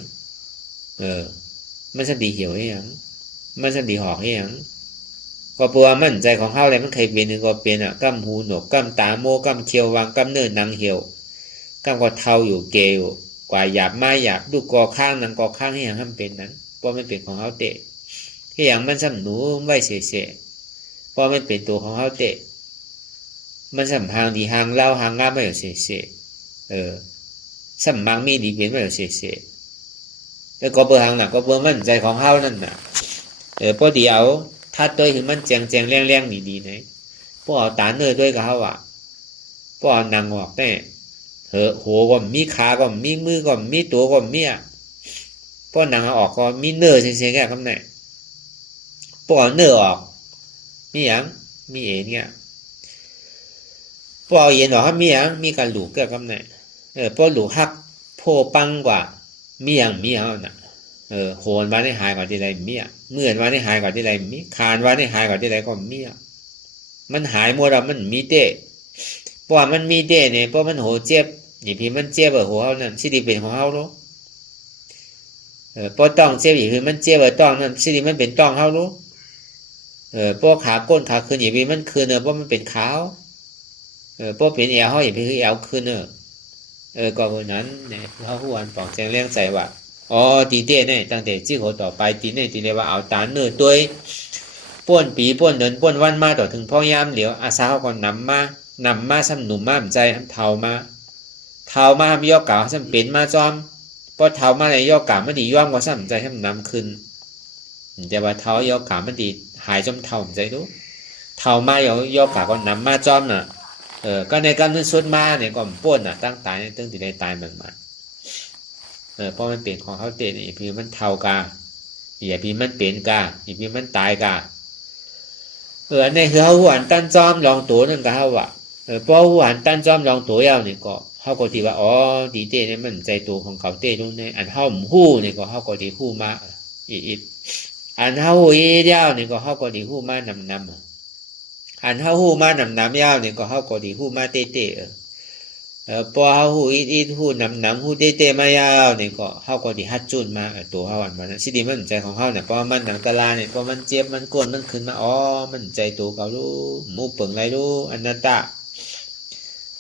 มันสำลีเหี่ยวให้หยังมันสำลีหอกให้หยังก็ปัวมันใจของเฮาเลยมันเคยเป็นก็เป็นอ่ะกำหูหนกกำตาโมกำเคียววางกำเนินนางเหี่ยวกำก็เทาอยู่เกอยู่กว่าหยาบไม้หยาบดูกอข้างนางกอข้างให้หยังทำเป็นนั้นเพราะมันเป็นของเฮาเตะให้หยังมันสำหนูไว้เสียเพราะมันเป็นตัวของเฮาเตะมันสำหางดีหางเล่าหางงามไม่เสียสำมังมีดีเป็นไม่เสียแล้วก็เบอร์หางน่ะก็เบอร์มันใจของเฮานั่นน่ะพอดีเอาถ้าตัวถึงมันแจงแรงดีๆนะพวกเอาตาเนื้อด้วยกับเฮาอ่ะพวกเอาหนังออกแน่หัวก็มีขาก็มีมือก็มีตัวก็มีอ่ะพวกหนังออกก็มีเนื้อเสียๆแค่คำไหนพวกเอาเนื้อออกมีหยังมีเอ็นเนี่ยพวกเอาเอ็นออกมีหยังมีการหลูกแค่คำไหนพวกหลูกหักโพปังกว่ามีหยังน่ะโหนว่าได้หายกว่าที่ไรมีอ่ะเมื่อนว่าได้หายกว่าที่ไรมีคานว่าได้หายกว่าที่ไรก็มีอ่ะมันหายหมดแล้วมันมีเต้เพราะว่ามันมีเต้เนี่ยเพราะมันโหเจ็บอย่างพี่มันเจ็บหัวเฮานั่นสิดีเป็นของเฮาเนาะเพราะต้องเจ็บอย่างพี่มันเจ็บต้องนั่นสิดีมันเป็นต้องเฮาเนาะเพราะขาก้นขาขึ้นอย่างพี่มันขึ้นเพราะมันเป็นขาวเพราะเป็นแอวเฮาอย่างพี่คือแอวขึ้นก็เพราะนั้นเนี่ยเขาผู้วันปองแจงเลี้ยงใส่ว่าตีเต้เนี่ยตั้งแต่ชื่อเขาต่อไปตีเนี่ยตีเลยว่าเอาตาเนื้อตัวป้วนปีป้วนเดินป้วนวันมาต่อถึงพ่อยามเหลียวอาสาเขาก็นำมาซ้ำหนุ่มมาใจทำเทามาทำย่อกาซ้ำเป็นมาจอมพอเทามาในย่อกามันดีย่อมก็ซ้ำใจทำนำขึ้นแต่ว่าเทาย่อกามันดีหายจมเทาใจดูเทามาย่อกาก็นำมาจอมน่ะก็ในการนั้นสุดมาเนี่ยก็ป้วนน่ะตั้งตายตั้งที่ได้ตายมันเพราะมันเปลี่ยนของเขาเตะนี่พี่มันเท่ากาอย่าพี่มันเปลี่ยนกาอย่าพี่มันตายกาในคือเขาหวานตั้นจอมลองตัวนั่นก็เขาว่าเพราะหวานตั้นจอมลองตัวยาวนี่ก็เขาก็ที่ว่าดีเต้เนี่ยมันใจตัวของเขาเต้ตรงนี้อันเขาหู้นี่ก็เขาก็ที่หู้มาอีอันเขาหู้ยาวนี่ก็เขาก็ที่หู้มานำอันเขาหู้มานำยาวนี่ก็เขาก็ที่หู้มาเต้พอเขาหูอีหูนำหูเต้มายาวนี่ก็เขาก็ที่ฮัดจุนมาตัวเขาวันนั้นสิดีมันใจของเขาเนี่ยเพราะมันหนังตะลาเนี่ยเพราะมันเจ็บมันก้นมันขึ้นมามันใจตัวเขารู้มูเปิงไรรู้อนัตตา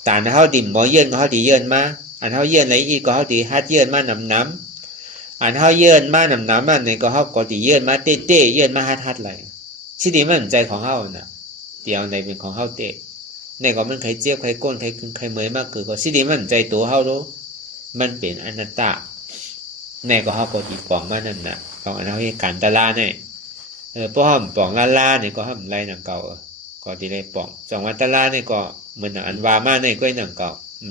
แต่อันเขาดิ่มบ่เยื่นก็เขาดีเยื่นมาอันเขาเยื่นไรอีก็เขาดีฮัดเยื่นมานำอันเขาเยื่นมานำมันเนี่ยก็เขาก็ดีเยื่นมาเต้เยื่นมาฮัดไรสิดีมันใจของเขาน่ะเดี๋ยวในเป็นของเขาเต้เนี่ยก็มันใครเจี๊ยบใครก้นใครคึงใครเมยมากคือก็สิดีมันใจตัวเขารู้มันเป็นอนัตตาเนี่ยก็เขาก็ตีปองมานั่นน่ะของอันเขาให้การตะลาเนี่ยเพราะห้ามปองลาเนี่ยก็ห้ามไรหนังเก่าก็ตีไรปองจังหวัดตะลาเนี่ยก็เหมือนอันวามาเนี่ยก็หนังเก่า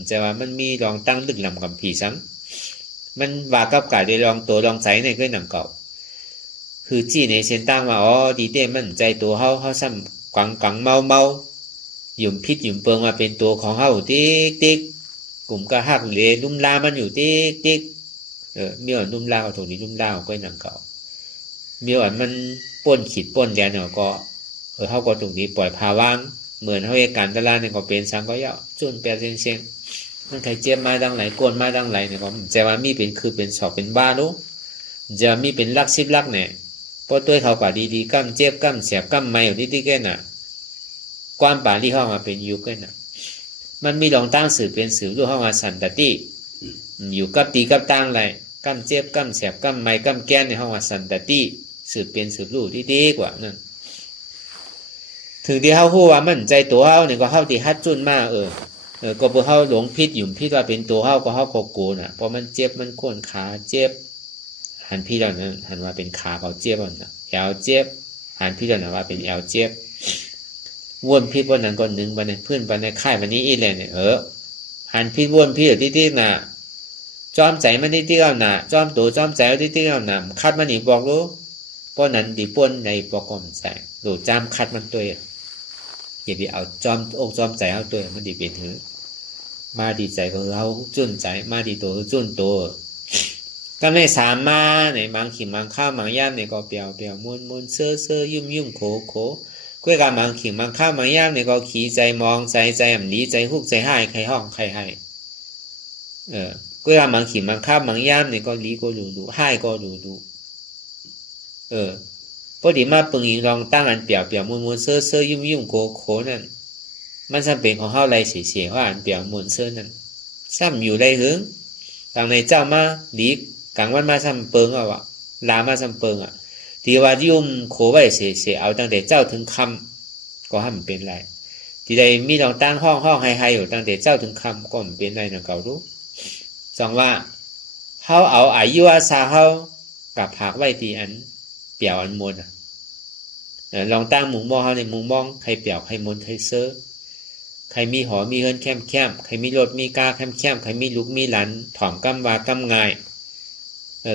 จะว่ามันมีรองตั้งลึกลำกับผีสังมันว่ากับกาได้ลองตัวลองใส่เนี่ยก็หนังเก่าคือจี้ในเส้นตั้งมาดีเต้มันใจตัวเขาซ้ำกังเมาหยุ่มพิษหยุ่มเปิงมาเป็นตัวของเขาติ๊กกลุ่มกระหักเลยลุ่มลามันอยู่ติ๊กมีอ่อนลุ่มลาตรงนี้ลุ่มลาก็หนังเก่ามีอ่อนมันป้นขีดป้นแดนเนี่ยก็เขาก็ตรงนี้ปล่อยพาว่างเหมือนเขาเอกการตลาดเนี่ยก็เป็นสังก็ย่อจุนเปียเชียงมันใครเจ็บมาดังไหลก้นมาดังไหลเนี่ยก็จะว่ามีเป็นคือเป็นสอบเป็นบ้ารู้จะมีเป็นลักซิบลักเนี่ยพอตัวเขากว่าดีๆกั้มเจ็บกั้มเสียบกั้มไม่อยู่ที่แก่น่ะความป่าที่เข้ามาเป็นยุคกันน่ะมันมีรองตั้งสื่อเป็นสื่อรู้เข้ามาสันตติอยู่กับตีกับตั้งไรกั้มเจ็บกั้มเสียบกั้มไม่กั้มแก้นในห้องมาสันตติสื่อเป็นสื่อรู้ที่ดีกว่านั่นถึงที่เขาพูดว่ามันใจตัวเขาเนี่ยก็เข้าที่ฮัดจุนมากก็เพื่อเขาหลงพิษหยุ่มพิษว่าเป็นตัวเขาก็เขาโกนอ่ะเพราะมันเจ็บมันก้นขาเจ็บหันพี่เรานั้นหันว่าเป็นขาเขาเจ็บอ่ะแขวเจ็บ หันพิจารณาว่าเป็นแอลเจ็บวนพิษวันนั้นก่อนหนึ่งวันนี้เพื่อนวันนี้ค่ายวันนี้อีเลยเนี่ยหันพิษวนพิษที่น่ะจอมใจมันที่เอาน่ะจอมตัวจอมใจที่เอาน่ะคัดมันอีบอกรู้เพราะนั้นดีป่วนในปกมใจดูจามคัดมันตัวอย่าไปเอาจอมอกจอมใจเอาตัวมันดีเป็นถือมาดีใจก็เราจุนใจมาดีตัวจุนตัวก็ไม่สามมาในบางขิงบางข้าวบางย่ามในก็เปียวเปียวมุนมุนเซ่อเซ่อยุ่มยุ่มโขโขกล้วยกาบางขิงบางข้าวบางย่ามในก็ขี่ใจมองใจใจอ่ำดีใจฮุกใจให้ใครห้องใครให้กล้วยกาบางขิงบางข้าวบางย่ามในก็ลีก็ดูให้ก็ดูพอดีมาปึงยิงลองตั้งอันเปียวเปียวมุนมุนเซ่อเซ่อยุ่มยุ่มโขโขนั่นมันจำเป็นของเฮาไรเสียว่าอันเปียวมุนเซ่อนั่นซ้ำอยู่ได้หึงต่างในเจ้ามาดีกลางวันมาซ้ำเปิงวะลามาซ้ำเปิงที่ว่ายุ่มโขไว้เสียเอาตั้งแต่เจ้าถึงคำก็ให้มันเป็นไรที่ใดมีลองตั้งห้องให้อยู่ตั้งแต่เจ้าถึงคำก็มันเป็นไรนะเก่ารู้สองว่าเฮาเอาอายุอาสาเฮากับผักไว้ที่อันเปียวอันมนลองตั้งมุงมองเฮาในมุงมองใครเปียวใครมนใครเซ่อใครมีหอมีเฮินแคมใครมีรถมีกาแคมใครมีลูกมีหลานถ่อมกำวากำง่าย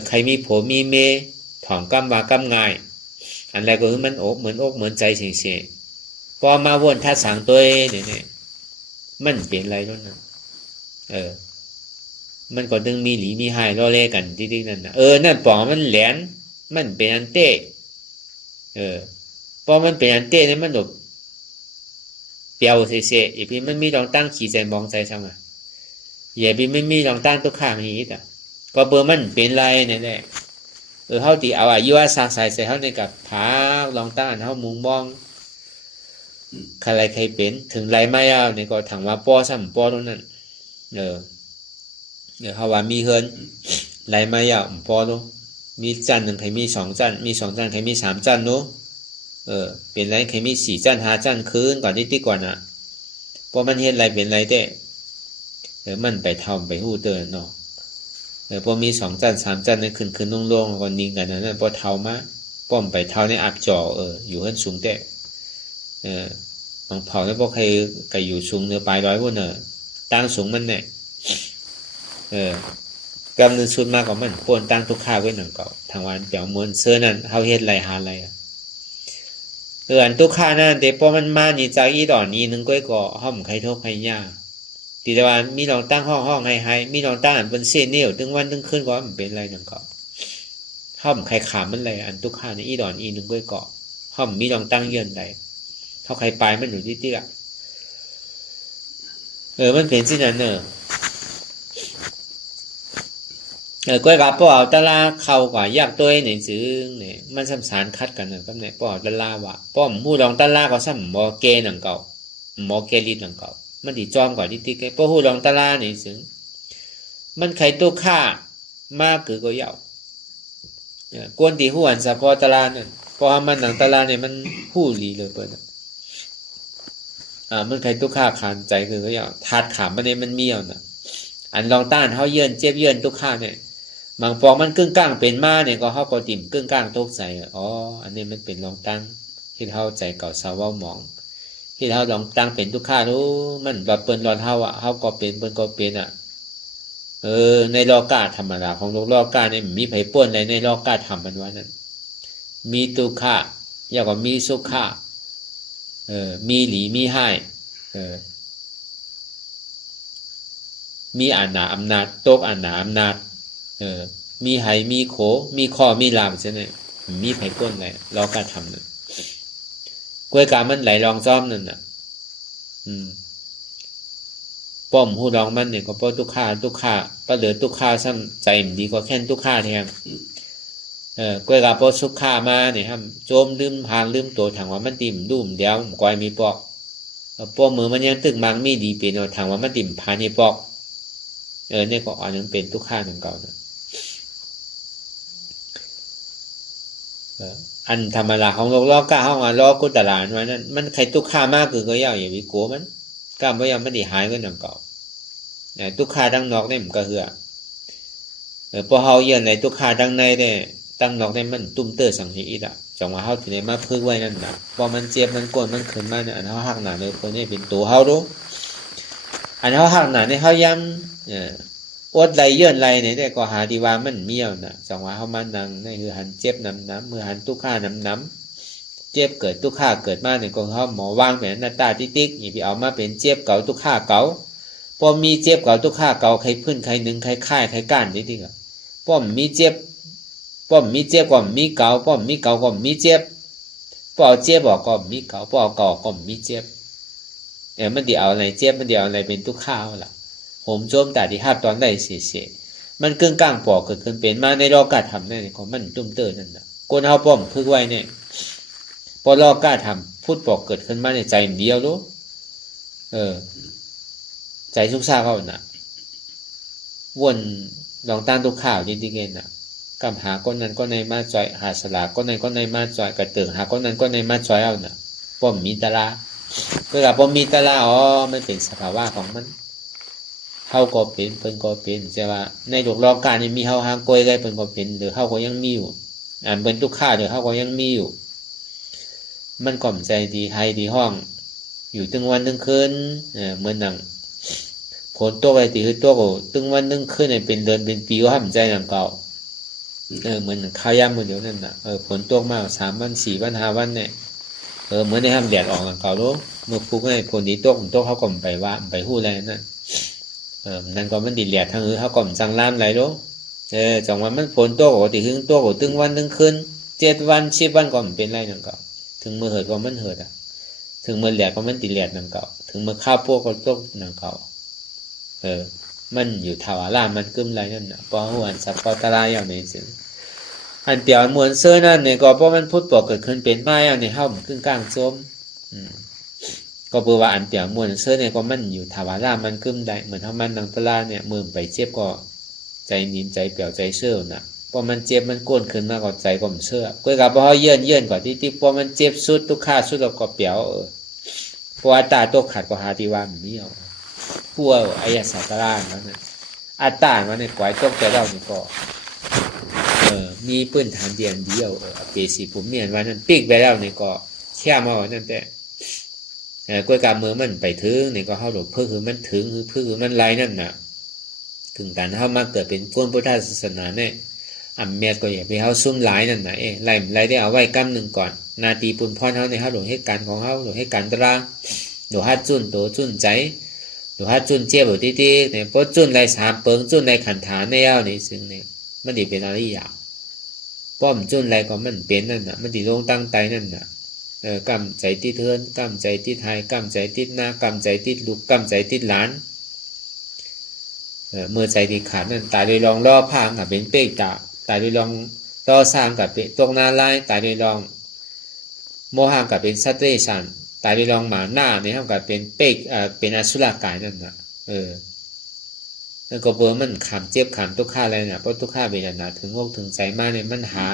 ใครมีผัวมีเมถ่อมกำวากำง่ายอันแรกก็คือมันอกเหมือนใจเฉยๆพอมาวนท่าสังตัวเนี่ยมันเปลี่ยนอะไรแล้วนะมันก็ดึงมีหลีมีหายล้อเล่กันที่นั่นนะนั่นปองมันแหลนมันเป็นอันเต้พอมันเป็นอันเต้เนี่ยมันแบบเปียวเสียอีพี่มันมีลองตั้งขี่ใจมองใจช่างอย่าพี่ไม่มีลองตั้งตัวข้างนี้แต่ก็เบอร์มันเป็นไรเนี่ยแหละเฮาตีเอาอายุว่าสาใส่เฮาในกับผาลองตั้งอันเฮามุงมองใครเป็นถึงไรไม่เอาเนี่ยก็ถังว่าป้อซ้ำป้อตรงนั้นเฮาว่ามีเฮินไรไม่เอาป้อตรงมีจันหนึ่งใครมี2 จันมี2 จันใครมี3 จันเนาะเป็นไรใครมี4 จัน5 จันคืนก่อนที่ก่อนพอมันเห็นไรเป็นไรเต้มันไปทำไปหู้เตือนเนาะพอมี2 จัน3 จันนั่นขึ้นลงๆก่อนนิ่งกันนั่นพอเท่ามาป้อมไปเท่าในอักจออยู่ขึ้นสูงเต้บางเผาแล้วพอใครก็อยู่สูงเนื้อปลายร้อยพวกตั้งสูงมันเนี่ยกำเนิดสุดมากกว่ามันป่นตั้งทุกข้าไว้หนังเก่าทางวันเปียวมวนเสื้อนั่นเฮาเฮ็ดไรหาอะไรอันทุกข้านั่นเดี๋ยวพอมันมานี่จากอีดอนนี้นึงก็ห้อมใครทุกข์ใครยากตีตะวันมีลองตั้งห้องให้มีลองตั้งอันเป็นเส้นเนี่ยวตึงวันตึงขึ้นก็มันเป็นไรหนังเก่าห้อมใครขามมันไรอันทุกข้าในอีดอนอีนึงก็ห้อมมีลองตั้งเยินใดเท่าใครปลายมันอยู่ที่ติ๊กมันเป็นสิ่งนั้นก้อยกับป้อเอาตะลาเข้ากว่ายากตัวเนี่ยซื้อเนี่ยมันสัมสารคัดกันก็เนี่ยป้อตะลาว่ะป้อมหู้ลองตะลาก็ซ้ำหมอเกหนังเก่าหมอเกลิดหนังเก่ามันดีจอมกว่าที่ติ๊กป้อหู้ลองตะลาเนี่ยซื้อมันใครตัวฆ่ามากคือก็ยาวกวนตีหู้อันสะพอตะลาเนี่ยพอมันหนังตะลาเนี่ยมันหู้ลีเลยเปิดมันใครตัวฆ่าขานใจคือก็ยาวถาดขามมันเนี่ยมันเมี่ยวน่ะอันลองต้านเฮาเยือนเจ็บเยือนตัวฆ่าเนี่ยบางปองมันกึ่งกลางเป็นมาเนี่ยก็เฮาก็ติ่มกึ่งกลางตกใจอันนี้มันเป็นลองตั้งที่เฮาใจเก่าสาวหมองที่เฮาลองตั้งเป็นทุกข้ารู้มันแบบเปิ้นรอนเฮาเฮาก็เป็นเปิ้นก็เป็นในโลกาธรรมดาของโลกาเนี่ยมีไผป่วนอะไรในโลกาธรรมมันว่านั้นมีทุกข้าอย่างก็มีสุขะมีหลีมีให้มีอาณาอำนาจตกอาณาอำนาจมีไหมีโขมีข้อมีลามใช่ไหมมีไผ่ก้นอะไรเราก็ทำนั่นกล้วยกามันไหลรองซ้อมนั่นป้อมหูรองมันเนี่ยก็ป้อทุกข้าป้าเหลือทุกข้าซ้ำใจมันดีก็แค่ทุกข้าแทนกล้วยกาป้อสุกข้ามาเนี่ยครับโจมลืมพางลืมตัวถังว่ามันติ่มดุ่มเดียวกอยมีปอกป้อมือมันยังตึกมังมีดีเป็นถังว่ามันติ่มพานี่ปอกเนี่ยก็อันนึงเป็นทุกข้าหนึ่งเก่านะอันธรรมดาของโลกก้าห้องโลกกุตลานไว้นั่นมันใครทุกข้ามากคือก็ยาวอย่างวิโก้มันก้ามว่ายังไม่ได้หายก็หนึ่งเก่าทุกข้าดังนอกเนี่ยมันก็เหือพอเฮาเยือนในทุกข้าดังในเนี่ย ตั้งนอกได้มันตุ้มเตอสังหิอีดจังว่าเฮาที่ได้มาพึกไว้นั่นน่ะพอมันเจ็บมันกวนมันขึ้นมาเนี่ยอันเฮาหักหน้าเลยเพิ่นนี่เป็นตัวเฮาดูอันเฮาหักหน้านี่เฮาย้ำอดไหลเยื่อนไหลนี่ได้ก็หาที่ว่ามันเมียวน่ะจังว่าเฮามานั่งนี่คือหันเจ็บน้ำมือหันทุกข้าน้ำเจ็บเกิดทุกข้าเกิดมาเนี่ยก็เฮาหมอวางแผนหน้าตาติ๊กๆนี่พี่เอามาเป็นเจ็บเก่าทุกข้าเก่าพอมีเจ็บเก่าทุกข้าเก่าใครพื้นใครหนึ่งใครค่ายใครก้านติ๊กๆอ่ะป้อมมีเจ็บก็มีเก่าป้อมมีเก่าก็มีเจ็บป้อเจ็บบอกก็มีเก่าป้อเก่าก็มีเจ็บมันเดี๋ยวเอาอะไรเจ็บมันเดี๋ยวอะไรเป็นทุกข้าวล่ะผมโจมแต่ที่ห้าตอนได้เสียมันกึ่งกลางปอกเกิดขึ้นเป็นมาในรอกาทำเนี่ยของมันตุ้มเตอนั่นน่ะคนเฮาป้อมพึกไว้เนี่ยพอรอกาทำพูดปอกเกิดขึ้นมาในใจเดียวรู้ใจทุกซาเขาน่ะวนลองตั้งทุกข่าวจริงๆน่ะกำหาก้นนั้นก็ในมาจอยหาสลาก็ในก็ในมาจอยกระเติงหาก้นนั้นก็ในมาจอยเอาน่ะป้อมมีตาลาเวลาป้อมมีตาลามันเป็นสภาวะของมันเฮาก็เป็นเพิ่นก็เป็นใช่ว่าในโลกรอบการนี่มีเฮาหางกอยได้เพิ่นก็เป็นหรือเฮาก็ยังมีอยู่เป็นทุกข้าหรือเฮาก็ยังมีอยู่มันก่อมใจดีให้ดีห้องอยู่ตึงวันตึงคืนเหมือนหนังผลตัวไปตีคือตัวก็ตึงวันตึงคืนเนี่ยเป็นเดือนเป็นปีก็ห้ามใจหนังเก่าเหมือนข้าวยำมือเดียวนั่นน่ะผลตัวมา3 วัน 4 วัน 5 วันเนี่ยเหมือนในห้ามแดดออกหนังเก่ารู้เมื่อพูกให้ผลดีตัวของตัวเขาก็ไปว่าไปหู้อะไรนั่นนั่นก็มันดิแหลกทางเขาก็จังล่ามไหลรู้จังว่ามันผลตัวก็ตีถึงตัวก็ตึงวันตึงคืน7 วัน 10 วันก็เป็นไรหนังเก่าถึงเมื่อเหิดก็มันเหิดถึงเมื่อแหลกก็มันติแหลกหนังเก่าถึงเมื่อข้าวพวกก็ตกหนังเก่ามันอยู่ทวารล่ามันกึมไรนั่นน่ะพอหัวสับพอตะลายอย่างนี้สิอันเปียวมวลเสื้อนั่นเนี่ยก็เพราะมันพูดบอกเกิดขึ้นเป็นไม้เอาในห้องขึ้นกลางโจมก็เปว่าอันเปียวมวลเสื้อเนี่ยก็มันอยู่ทวารล่ามันกึมได้เหมือนถ้ามันนังตะลาเนี่ยมือไปเจ็บก็ใจนิ่มใจเปียวใจเสื้อน่ะพอมันเจ็บมันก้นขึ้นมาก็ใจก็มันเสื้อก็กับพอเยื่อนกว่าที่พอมันเจ็บสุดทุกข้าสุดเราก็เปียวเพราะอัตตาตัวขัดก็หาที่ว่ามันไม่เอาพวกอายสัตตาล่างแล้วเนี่ยอัตตามันในกวายต้องจะเล่านี่ก็มีพื้นฐานเดียวเปสีผมเมียนว่านั่นปีกไปแล้วนี่ก็แค่มาว่านั่นแต่กล้วยกาเมืองมันไปถึงนี่ก็เข้าหลบเพื่อคือมันถึงเพื่อคือมันไรนั่นน่ะถึงการเข้ามาเกิดเป็นคนพุทธศาสนาเนี่ยเมียก็อย่าไปเข้าซุ่มหลายนั่นน่ะไล่ได้เอาไว้กำหนึ่งก่อนนาทีปุ่นพรเขาในเข้าหลบเหตุการณ์ของเขาหลบเหตุการณ์ตราหลบฮัดจุนโตจุนใจหลบฮัดจุนเจี๊ยบตีเนี่ยพอจุนไร3 เปิงจุนไรขันฐานในเอานี่ซึ่งเนี่ยมันดีเป็นอะไรอย่างป้อมจุนไรก็มันเป็นนั่นน่ะมันดีลงตั้งใจนั่นน่ะกำใจติดเทือนกำใจติดไทยกำใจติดหน้ากำใจติดลูกกำใจติดหลานเมื่อใจที่ขาดนั่นตายโดยลองล่อพางกับเป็นเป๊กตายโดยลองล่อสร้างกับเป็นตกนาลายตายโดยลองโมหังกับเป็นสัตเตชันตายโดยลองหมาหน้าเนี่ยกับเป็นเป๊กเป็นอสุรกายนั่นน่ะนั่นก็เบอร์มันขามเจ็บขามทุกข้าอะไรน่ะเพราะทุกข้าเวทนาถึงอกถึงใจมากเนี่ยมันหา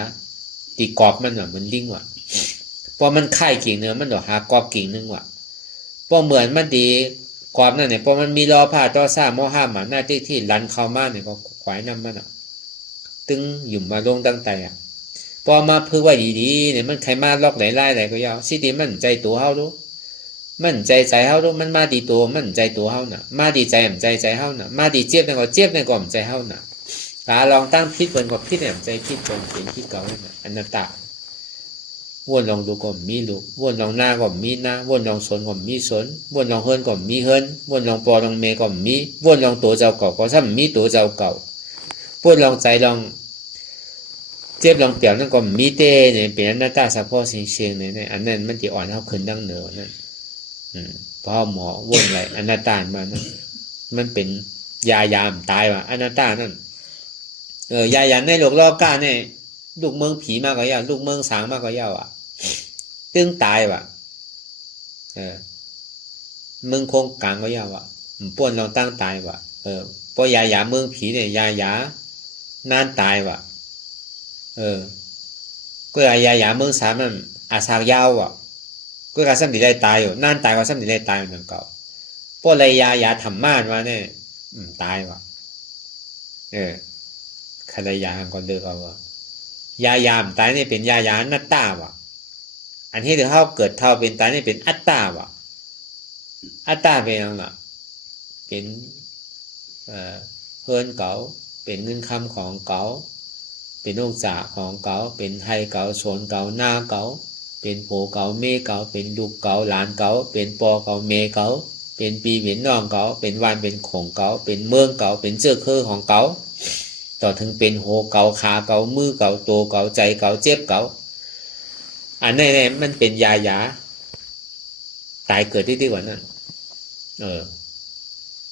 ตีกรอบมันอ่ะมันลิงว่ะพอมันไข่กิ่งเนื้อมันดอกหากรอบกิ่งนึงว่ะพอเหมือนมันดีกรอบนั่นเนี่ยพอมันมีรอผ้าต่อซ่าโมห้าหมาหน้าที่รันเข้ามาเนี่ยก็ขวายน้ำมันอ่ะตึงหยุ่มมาลงตั้งแต่พอมาพึ่งไว้ดีๆเนี่ยมันใครมาล็อกไหลไล่ไหลก็ยาวสิดีมันใจตัวเฮาดูมันใจเฮาดูมันมาดีตัวมันใจตัวเฮาน่ะมาดีใจมันใจเฮาน่ะมาดีเจ็บเนี่ยก็เจ็บเนี่ยก็มันใจเฮาน่ะลองตั้งพิษเปินก็พิษเนี่ยใจพิษตรงเป็นพิษเก่าเนี่ยอนัตตาวนลองดูก็มีลูกวนลองหน้าก็มีหน้าวนลองสนก็มีสนวนลองเฮิรนก็มีเฮิรนวนลองปอลองเมก็มีวนลองตัวเจ้าเก่าก็ซ้ำมีตัวเจ้าเก่าวนลองใจลองเจ็บลองเปลี่ยนนั่นก็มีเต้เนี่ยเป็นอนัตตาเฉพาะสิ่งเชียงเนี่ยอันนั้นมันจะอ่อนเท่าขึ้นดังเหนือนั่นพอหมอวนไรอนัตตามานั่นมันเป็นยามตายว่ะอนัตตานั่นยาในโลกล่อก้าเนี่ยลูกเมืองผีมากกว่ายาวลูกเมืองสางมากกว่ายาวอ่ะตึงตายว่ะเมืองคงกลางก็ยาวอ่ะป่วนเราตั้งตายว่ะเพราะยาเมืองผีเนี่ยยานานตายว่ะก็ยาเมืองสางมันอาสากยาวอ่ะก็การซ้ำดีได้ตายอยู่นานตายก็ซ้ำดีได้ตายเหมือนเก่าเพราะอะไรยาทำม่านมาเนี่ยตายว่ะขณะยาก็เลิกเอาว่ะ ยายามตายเนี่ยเป็นยายานัตตาวะอันที่เฮาเกิดเท่าเป็นตายเนี่ยเป็นอัตตาวะอัตตาเป็นอะไรล่ะเป็นเฮินเก่าเป็นเงินคำของเก่าเป็นองศาของเก่าเป็นไทยเก่าโซนเก่าหน้าเก่าเป็นโผเก่าเมเก่าเป็นลูกเก่าหลานเก่าเป็นปอเก่าเมเก่าเป็นปีเป็นน้องเก่าเป็นวันเป็นของเก่าเป็นเมืองเก่าเป็นเจ้าเครือของเก่าต่อถึงเป็นโหเก่าขาเก่ามือเก่าโตเก่าใจเก่าเจ็บเก่าอันนี้เนี่ยมันเป็นยายาตายเกิดที่กว่านั้น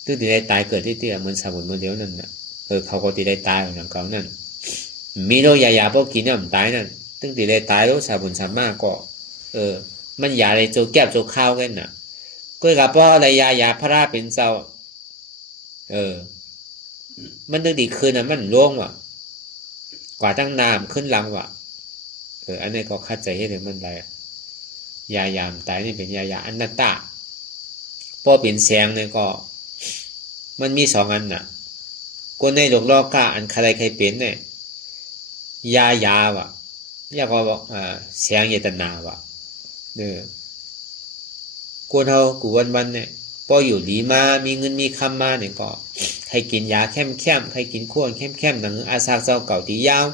ตึ้งที่ได้ตายเกิดที่เหมือนสมุนโมเดลนั่นน่ะเขาก็ที่ได้ตายของเขานั่นมีโรคยาพวกกินเนี่ยมันตายนั่นตึ้งที่ได้ตายแล้วสาบุญสามารถก็มันยาอะไรโจแก้บโจข้าวกันน่ะก็กับเพราะอะไรยาพระราเป็นเจ้ามันตึ้งที่คืนน่ะมันล่วงว่ะกว่าตั้งน้ำขึ้นหลังว่ะอันนี้ก็คัดใจให้ถึงมันได้ยามตายนี่เป็นยาอนัตตาพอเป็นแสงเนี่ยก็มันมีสองอันน่ะคนในโลกกาอันใครเป็นเนี่ยยาวะยาก็บอกแสงเยตนาวะคนเฮากูวันเนี่ยพออยู่ดีมามีเงินมีคำมาเนี่ยก็ใครกินยาแค้มใครกินข้วนแค้มหนังอาซากเจ้าเก่าตียาว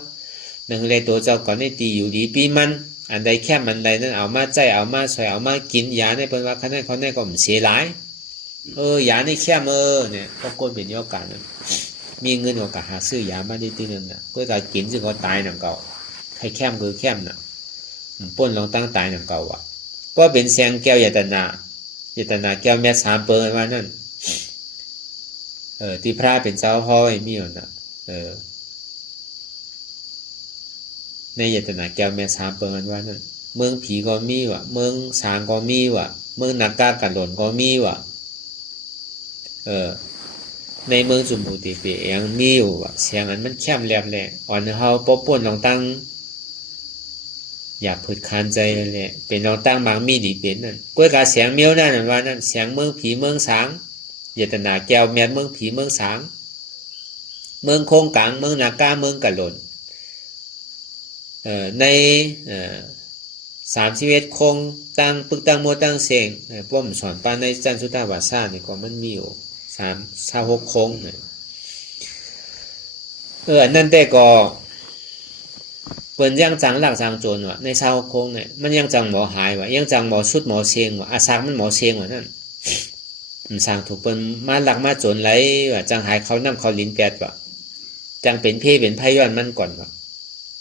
หนังเลยตัวเจ้าก่อนในตีอยู่ดีปีมันอันใดแค้มอันใดนั้นเอามาใจเอามาใส่เอามากินยาในเป็นว่าขนาดเขาเนี่ยก็มันเสียหลายยาในแค้มเนี่ยก็คนเป็นโอกาสมีเงินโอกาสหาซื้อยามาได้ตีนึงน่ะก็การกินซึ่งเขาตายหนังเก่าใครแค้มคือแค้มน่ะป้นลองตั้งตายหนังเก่าอ่ะก็เป็นแสงแก้วยตนาแก้วแม่3เปิงว่านั่นที่พระเป็นเจ้าห้อยมีอยู่น่ะในยตนาแก้วแม่3เปิงว่านั่นเมืองผีก็มีว่ะเมืองสางก็มีว่ะเมืองนักกากันหล่นก็มีว่ะในเมืองจุมพูติเปียงมีอยู่ว่ะเสียงอันมันแคบแหลมแหละอ่อนเฮาปป่นลองตั้งอยากผุดคานใจเลยแหละเป็นลองตั้งบางมีดีเป็นนั่นก้วยกาเสียงเมียวนั่นว่านั่นเสียงเมืองผีเมืองสางยตนาแก้วแม่เมืองผีเมืองสางเมืองโคงกลางเมืองนักกาเมืองกันหล่นใน31คงตั้งปึกตั้งโมตั้งเสียงป้อมสอนปานในจันสุตาวาสานี่ก็มันมีอยู่36คงนั่นแต่ก็เปิ้นยังจังหลักจังโจรว่ะใน26คงเนี่ยมันยังจังหมอหายว่ะยังจังหมอสุดหมอเสียงว่ะอาสากมันหมอเสียงว่ะนั่นสร้างถูกเปิ้นมาหลักมาโจรไหลว่าจังหายเขานำเขาลิ้นแปดว่ะจังเป็นเพเป็นไผย้อนมันก่อนว่ะ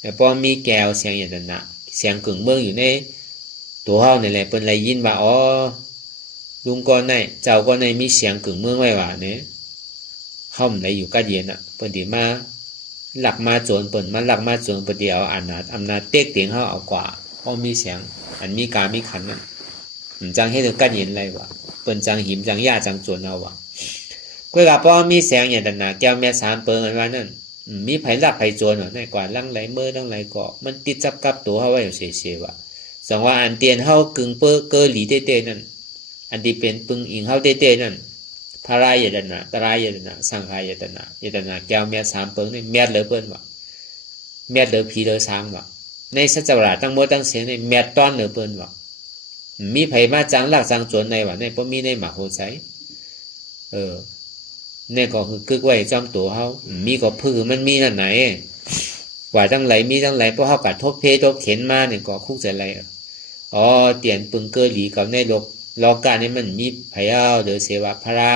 แต่พอมีแก้วเสียงอย่างนั้นน่ะเสียงกึ่งเมืองอยู่ในตัวเฮานี่แหละเปิ้นเลยยินว่าลุงก่อนได้เจ้าก่อนได้มีเสียงกึ่งเมืองไว้ว่าเนี่ยเฮามันได้อยู่กะเดียนน่ะเปิ้นสิมาหลักมาโจรเปิ้นมาหลักมาโจรเปิ้นสิเอาอำนาจเต็กเตียงเฮาเอากว่าเพราะมีเสียงอันมีกามีขันนั่นจังเฮ็ดกะเดียนไรว่ะเปิ้นจังหิมจังยาจังโจรเอาว่ะก้อยก็พอมีเสียงอย่างนั้นน่ะแก้วแม่3เปิงอันว่านั่นมีไผลักไผโจรว่ะในกว่าลังไหลเมื่อลังไหลเกาะมันติดจับกับตัวเฮาไว้เฉยๆว่ะสังว่าอันเตียนเฮากึ่งเป้อเกอหลีเต้ๆนั่นอันที่เป็นปึงอิงเฮาเต้ๆนั่นพารายตนะตรายตนะสังขายตนะแก้วแม่3เปิงนี่แม่ดเลยเปิ้นว่ะแม่ดเลยผีเลยสางว่ะในสัจวราทั้งหมดทั้งเสียงนี่แม่ดต้อนเลยเปิ้นว่ะมีไผมาจังลักจังโจรในว่ะในบ่มีในหมาโหใจนี่ก็คือกึกไว้จอมตัวเฮามีก็พื้นมันมีนั่นไหนว่าจังไหลมีจังไหลเพราะเฮากัดทบเพทบเข็นมานี่ก็คุกใจไหลเตียนปึงเกอหลีกับในโลกานี่มันมีไผเอาเดอเสวะพระ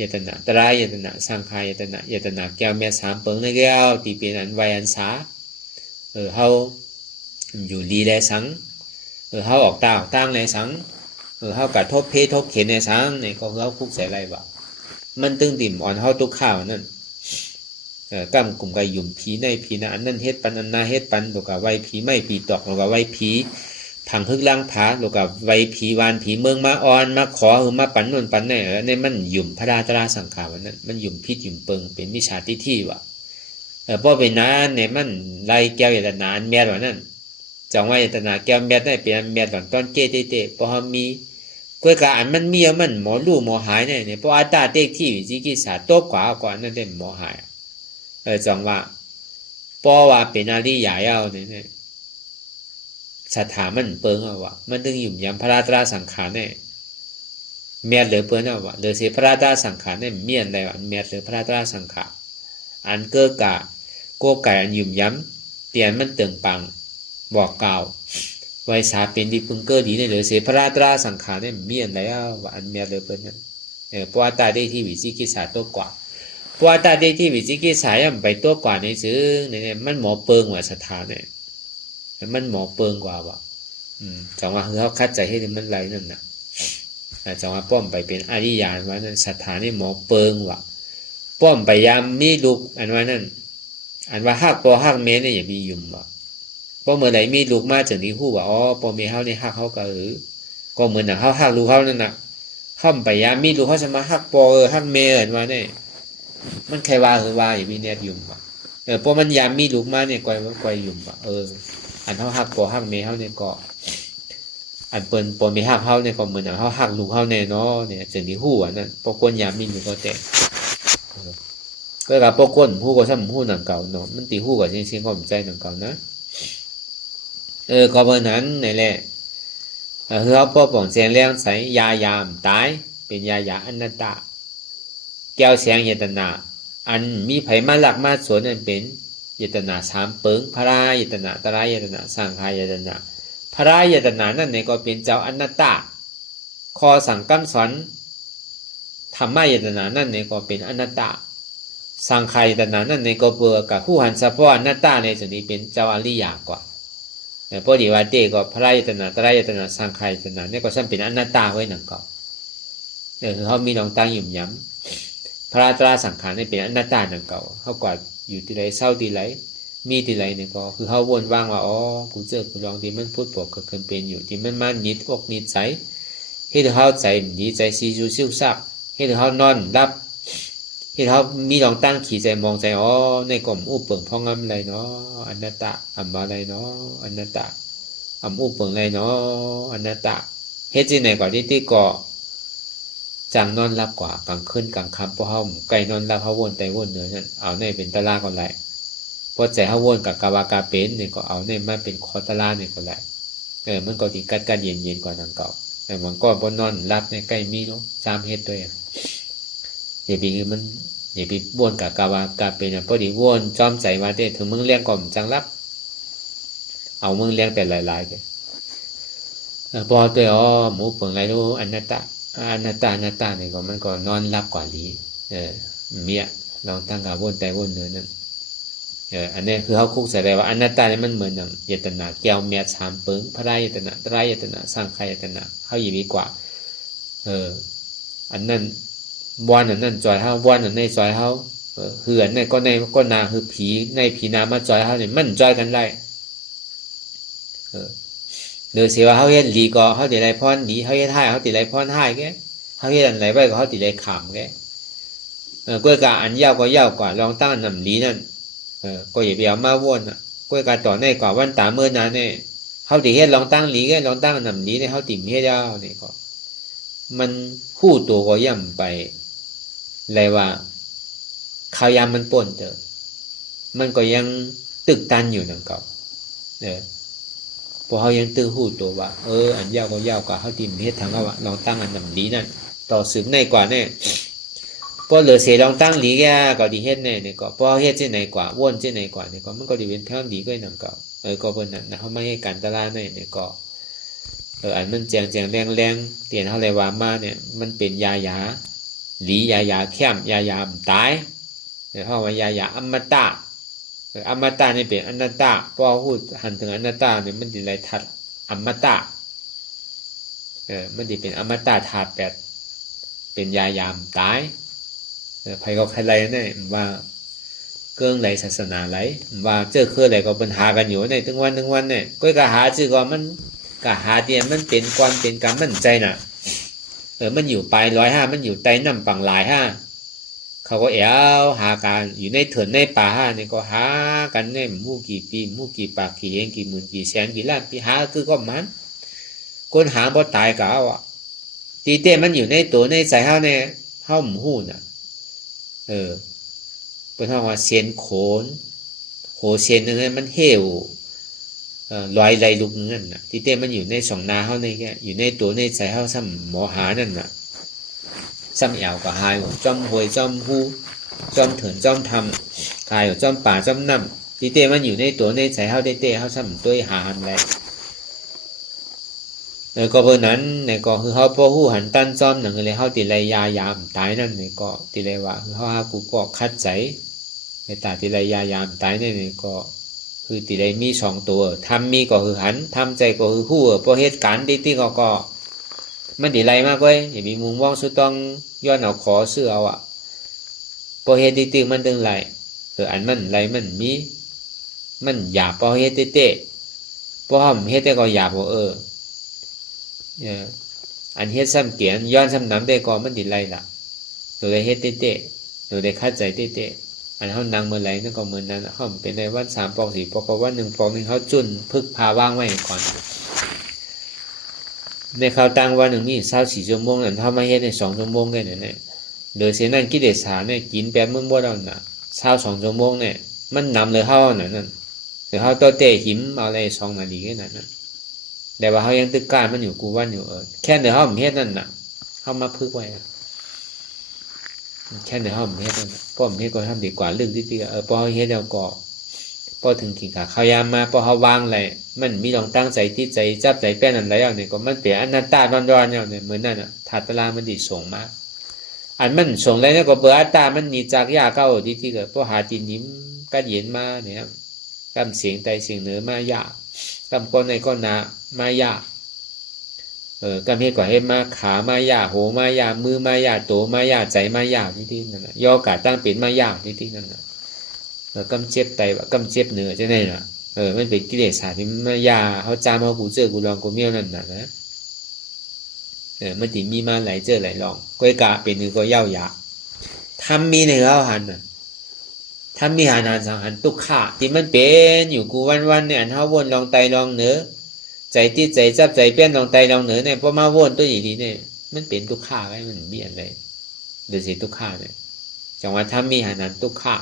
ยตนะตรายตนะสังขายตนะแก้วแม่3เปิงในแก้วที่เป็นอันไวอันสาเฮาอยู่ดีแลสังเฮาออกตาออกตั้งในสังเฮากัดทบเพทบเข็นในสังนี่ก็เฮาคุกใจไหลว่ะมันตึงติ่มอ่อนเฮาตุกข้าวนั่นกำกลุ่มกายยุ่มผีในผีนะอันนั้นเฮ็ดปันอันนาเฮ็ดปันตัวกับไว้ผีไม่ผีตอกตัวกับไว้ผีผังพึกล้างผาตัวกับไว้ผีวานผีเมืองมาอ่อนมาขอมาปันนนปันเนี่ยในมันยุ่มพระราตราสังขารวันนั้นมันยุ่มพิษยุ่มเปิงเป็นมิจฉาทิฏฐิว่ะเพราะเป็นนั้นเนี่ยมันไล่แก้วยตนาอันแม่ว่านั่นจังว่ายตนาแก้วแม่ได้เป็นอันแม่ตอนต้นเกเตเตเพราะมีก้อยกาอันมันมีมันหมอลู่หมอหายเนี่ยเพราะอัตราเต็กที่วิจิกิจศาสตร์โตกว่านั่นได้หมอหายจังว่าป ป้อว่าเป็นอริยะเอาเนี่ยศรัทธามันเปิงเอาวะมันถึงยุ่มยำพระราตราสังขารเนี่ยเมียดเหลือเปิ้นเอาวะเหลือเสียพระราตราสังขารเนี่ยเมียนได้วะเมียดเหลือพระราตราสังขารอันเก้อกะโกไก่อันยุ่มยำเตียนมันเตืองปังบอกกล่าวไว้สาเป็นดีพึงเกิดดีเนี่ยเหลือเสียพระราตราสังขารเนี่ยเมียนได้เอาวะอันเมียดเหลือเปิ้นนั้นเพราะว่าตาได้ที่วิจิกิจสาตัวกว่าเพราะว่าตาได้ที่วิจิกิจสาย่ำไปตัวกว่าในซื้อเนี่ยมันหมอเปิงว่าศรัทธาเนี่ยมันหมอเปิงกว่าวะจังว่าคือเขาคัดใจให้มันไรนั่นน่ะจังว่าป้อมไปเป็นอริยานว่านั่นศรัทธานี่หมอเปิงวะป้อมไปยามมีลูกอันว่านั่นอันว่าฮักปอฮักเมเนี่ยอย่ามียุ่มวะป้อเมื่อไหร่มีลูกมาจากนี้ฮู้ว่าอ๋อป้อมีเฮาในฮักเขาก็เหมือนน่ะเฮาฮักลูกเฮานั่นน่ะเข้าไปยามมีลูกเขาจะมาฮักปอฮักเมอันว่าเนี่ยมันใครว่าคือว่าอย่ามีแนบยุ่มวะเพราะมันยามมีลูกมาเนี่ยก่อยยุ่มวะอันเฮาฮักปอฮักเมเฮาเนี่ยก็อันเปิ้นปอมีฮักเฮาเนี่ยก็เหมือนเฮาฮักลูกเฮาแน่เนาะเนี่ยจังนี้ฮู้อันนั้นปอคนยามมีอยู่ก็แต่ก็กับปอคนฮู้ก็ซ้ำฮู้นำเก่าเนาะมันติฮู้ก็จริงๆก็ใจนำเก่านะก็เพราะนั้นนี่แหละคือเฮาปอป่องแสงแรงใสยายามตายเป็นยายาอนัตตาแก้วแสงเยตนาอันมีไผมาลักมาสวนนั่นเป็นเยตนา3เปิงพระายตนะตรายตนะสังขายตนะพระรายตนะนั่นเนี่ยก็เป็นเจ้าอนัตตาคอสั่งกำสอนธรรมายตนะนั่นเนี่ยก็เป็นอนัตตาสังขายตนะนั่นเนี่ยก็เบื่อกับผู้หันเฉพาะอนัตตาในส่วนนี้เป็นเจ้าอริยกว่าแต่พอดีว่าเตก็พระรายตนะตรายตนะสังขายตนะเนี่ยก็ซ้ำเป็นอนัตตาไว้หนังก็เขามีน้องตั้งยุ่มย้ำพระตราสังขารนี่เป็นอนัตตาหนังเก่าเขากว่าอยู่ที่ไรเศร้าที่ไรมีที่ไรเนี่ยก็คือเขาวนว่างว่าอ๋อกูเจอกูลองที่มันพูดบอกก็เกินเป็นอยู่ที่มันมานิดอกนิดใจให้เขาใจดีใจซีซูซิ่วซักให้เขานอนรับให้เขามีลองตั้งขี่ใจมองใจอ๋อในกล่อมอู้เปิงพ้องอะไรเนาะอนัตตาอัมบาอะไรเนาะอนัตตาอัมอู้เปิงอะไรเนาะอนัตตาเฮ็ดที่ไหนก่อนที่ก่อจังนอนรับกว่ากลางคืนกลางค่ำเพราะเขาไก่นอนรับเขาวนแต่วนเนื้อนั่นเอาในเป็นตะลาก่อนไรพอใจเขาวนกับกาวากาเป็นเนี่ยก็เอาในมาเป็นคอตะลาเนี่ยก็ไรมันก็ที่กัดเย็นกว่านังเก่าแต่มันก็บนนอนรับในใกล้มีเนาะจามเฮ็ดด้วยอย่าไปมันอย่าไปวนกับกาวากาเป็นพอดีวนจอมใจมาเด้ถึงมึงเลี้ยงก่อมจังรับเอามึงเลี้ยงแต่หลายๆกันพอตัวอ๋อหมูเปิงไรรู้อนัตตาเนี่ยก็มันก็นอนรับกว่าลีเมียลองตั้งกับวนแต่วนเนื้อนั่นอันนี้คือเขาคุกใส่ได้ว่าอนัตตาเนี่ยมันเหมือนอย่างเยตนาแก้วเมีย3เปิงพระรายตนะตรายตนะสร้างใครยตนะเขาอยู่ดีกว่าอันนั้นวันอันนั้นจอยเขาวันอันในจอยเขาคืออันนั้นก็นาคือผีนามาจอยเขาเนี่ยมันจอยกันได้หรือเสียว่าเขาเฮ็ดหลีก็เขาติไรพรหลีเขาเฮ็ดให้เขาติไรพรให้แกเขาเฮ็ดอันไหนไว้ก็เขาติไรขำแกกล้วยกาอันยาวก็ยาวกว่าลองตั้งนำหลีนั่นก็อย่าไปเอามาวนกล้วยกาต่อในกว่าวันตาเมื่อนั้นเนี่ยเขาติเฮ็ดลองตั้งหลีแกลองตั้งนำหลีเนี่ยเขาติเฮ็ดยาวเนี่ยก็มันคู่ตัวก็ย่ำไปเลยว่าข้าวยามมันป่นเจอมันก็ยังตึกตันอยู่นั่นก็พอเขายังตื้อหูตัวว่าอันยาวก็ยาวกว่าเขาตีมเฮ็ดทางว่าลองตั้งอันนำลีนั่นต่อสืบในกว่าแน่พอเหลือเสียลองตั้งลีแกก็ดีเฮ็ดแน่เนี่ยก็พอเฮ็ดที่ไหนกว่าวนที่ไหนกว่าเนี่ยก็มันก็ดีเป็นแถวดีก็นำเก่าก็เพิ่นนั่นนะเขาไม่ให้การตลาดเนี่ยก็อันมันแจงแรงเตียนเขาเลยว่ามาเนี่ยมันเป็นยาหลียาเข้มยาตายเพราะว่ายาอมตะอมตะนี่เป็นอนัตตาพอพูดหันถึงอนัตตาเนี่ยมันจะไรทัดอมตะมันจะเป็นอมตะธาตุ8เป็นยามตายไผก็ใครไรเนี่ยว่าเกื้องไรศาสนาไรว่าเจอคืออะไรก็ปัญหากันอยู่ในถึงวันเนี่ยก็กะหาชื่อก็มันกะหาเตียนมันเป็นความเป็นกรรมมั่นใจน่ะมันอยู่ปลาย105มันอยู่ใต้น้ำปังหลายเขาก็หาการอยู่ในเถื่อนในป่าเนี่ยก็หากันเนี่ยมู่กี่ปีมู่กี่ปากกี่เองกี่หมื่นกี่แสนกี่ล้านปีหาคือก็มันคนหาบ่ตายก็เอาตีเต้มันอยู่ในตัวในใจเฮาเนี่ยเฮาหมู่น่ะเป็นเฮาว่าเซียนโขน โหเชนนั่นมันเหี่ยวลอยไหลลุกนั่นน่ะที่เต้มันอยู่ในสองนาเฮาในแก่อยู่ในตัวในใจเฮาซ้ำหมอหานั่นน่ะซ้ำแอวก็หายจอมหวยจอมฮู้จอมเถินจอมทำกายจอมป่าจอมน้ำที่เต้มันอยู่ในตัวในใจเฮาเต้เฮาซ้ำตัวหาหันแหละก็เพราะนั้นในก็คือเฮาบ่ฮู้หันตั้นจอมนั่นก็เลยเฮาติไรยายามตายนั่นในก็ติไรว่าคือเฮาหากูก็คัดใจในตาติไรยายามตายในก็คือติได้มี2ตัวทำมีก็คือหันทำใจก็คือฮู้พอเหตุการณ์ที่ก็มันติไรมากเว้ยอย่ามีมุมมองสุดต้องย้อนเอาขอซื้อเอาอ่ะพอเหตุที่มันตึงไรอันมันไรมันมีมันหยาบพอเหตุเต้พอหอมเหตุก็หยาบบ่อันเฮ็ดซ้ำเกียนย้อนซ้ำน้ำได้ก็มันติไรล่ะตัวได้เฮ็ดเต้ตัวได้คัดใจเต้อันเฮานั่งเมื่อไหร่นั่นก็เหมือนนั้นเฮาเป็นในวัน3ปอก4ปอกก็วัน1ปอกนึงเฮาจุนพึกพาว่างไว้ก่อนในข่าวต่างวันนึงมี24ชั่วโมงนั่นเฮามาเฮ็ดใน2ชั่วโมงแค่นั้นแหละโดยเช่นนั้นกิเลสหาเนี่ยกินแป๊บมึงบ่ได้น่ะ22ชั่วโมงเนี่ยมันนำเลยเฮานั่นหรือเฮาตัวเตะหิมเอาอะไร2นาทีแค่นั้นแต่ว่าเฮายังตึกการมันอยู่กูวันอยู่แค่เดี๋ยวเฮาเฮ็ดนั่นน่ะเฮามาพึกไว้แค่ในห้องเฮ็ดนั่นพอเฮ็ดก็ทำดีกว่าเรื่องที่พอเฮ็ดแล้วก็พอถึงกินข้าวยามมาพอเฮาวางอะไรมันมีลองตั้งใจที่ใจจับใจแป้นอันใดเอาเนี่ยก็มันเป็นอนัตตาร้อนๆเนี่ยเหมือนนั่นน่ะธาตุตารางมันดิส่งมาอันมันส่งแล้วก็เบื่ออัตตามันหนีจากยาเก้าที่ก็พอหาจินยิ้มกัดเย็นมาเนี่ยกำเสียงใต้เสียงเหนือมายากกำก้นในก้นหนามายากกำเฮ็ดก็เฮ็ดมาขามายาโหมายามือมายาโตมายาใจมายาที่นั่นน่ะย่อกะตั้งเป็นมายาที่นั่นน่ะกำเจ็บไตว่ากำเจ็บเนื้อจังได๋น่ะมันเป็นกิเลสที่มายาเฮาจามเฮากูเจอกูลองกูเมียวนั่นน่ะนะมันสิมีมาหลายเจอหลายลองก้อยกะเป็นคือก็เย้ายาทำมีในเฮาหันน่ะทำมีหานานสังหันทุกขะที่มันเป็นอยู่กูวันๆเนี่ยอันเฮาวนลองไตลองเนื้อใจที่ใจจับใจเปลี่ยนลองไตลองเหนือเนี่ยพอมาวนตัวอย่างนี้เนี่ยมันเป็นทุกข้าไว้มันมีอะไรเดี๋ยวสิทุกข้าเนี่ยจังว่าถ้ามีหานั้นทุกข้า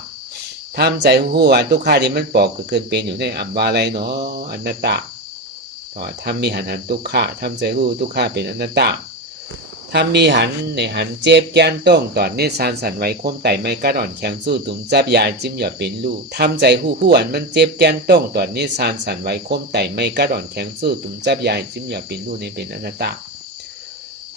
ทำใจหู้ว่าทุกข้าที่มันปอกเกินเป็นอยู่ในอัมวาอะไรเนาะอนัตตาต่อทำมีหันทุกข้าทำใจหู้ทุกข้าเป็นอนัตตาทำมีหันในหันเจ็บแก้นต้องตอนนี้ซานสันไว้คมไตไม่กระดอนแข็งสู้ตุ่มจับยาจิ้มหยอดเป็นลูกทำใจหู้อันมันเจ็บแก้นต้องตอนนี้ซานสันไว้คมไตไม่กระดอนแข็งสู้ตุ่มจับยาจิ้มหยอดเป็นลูกในเป็นอนัตตา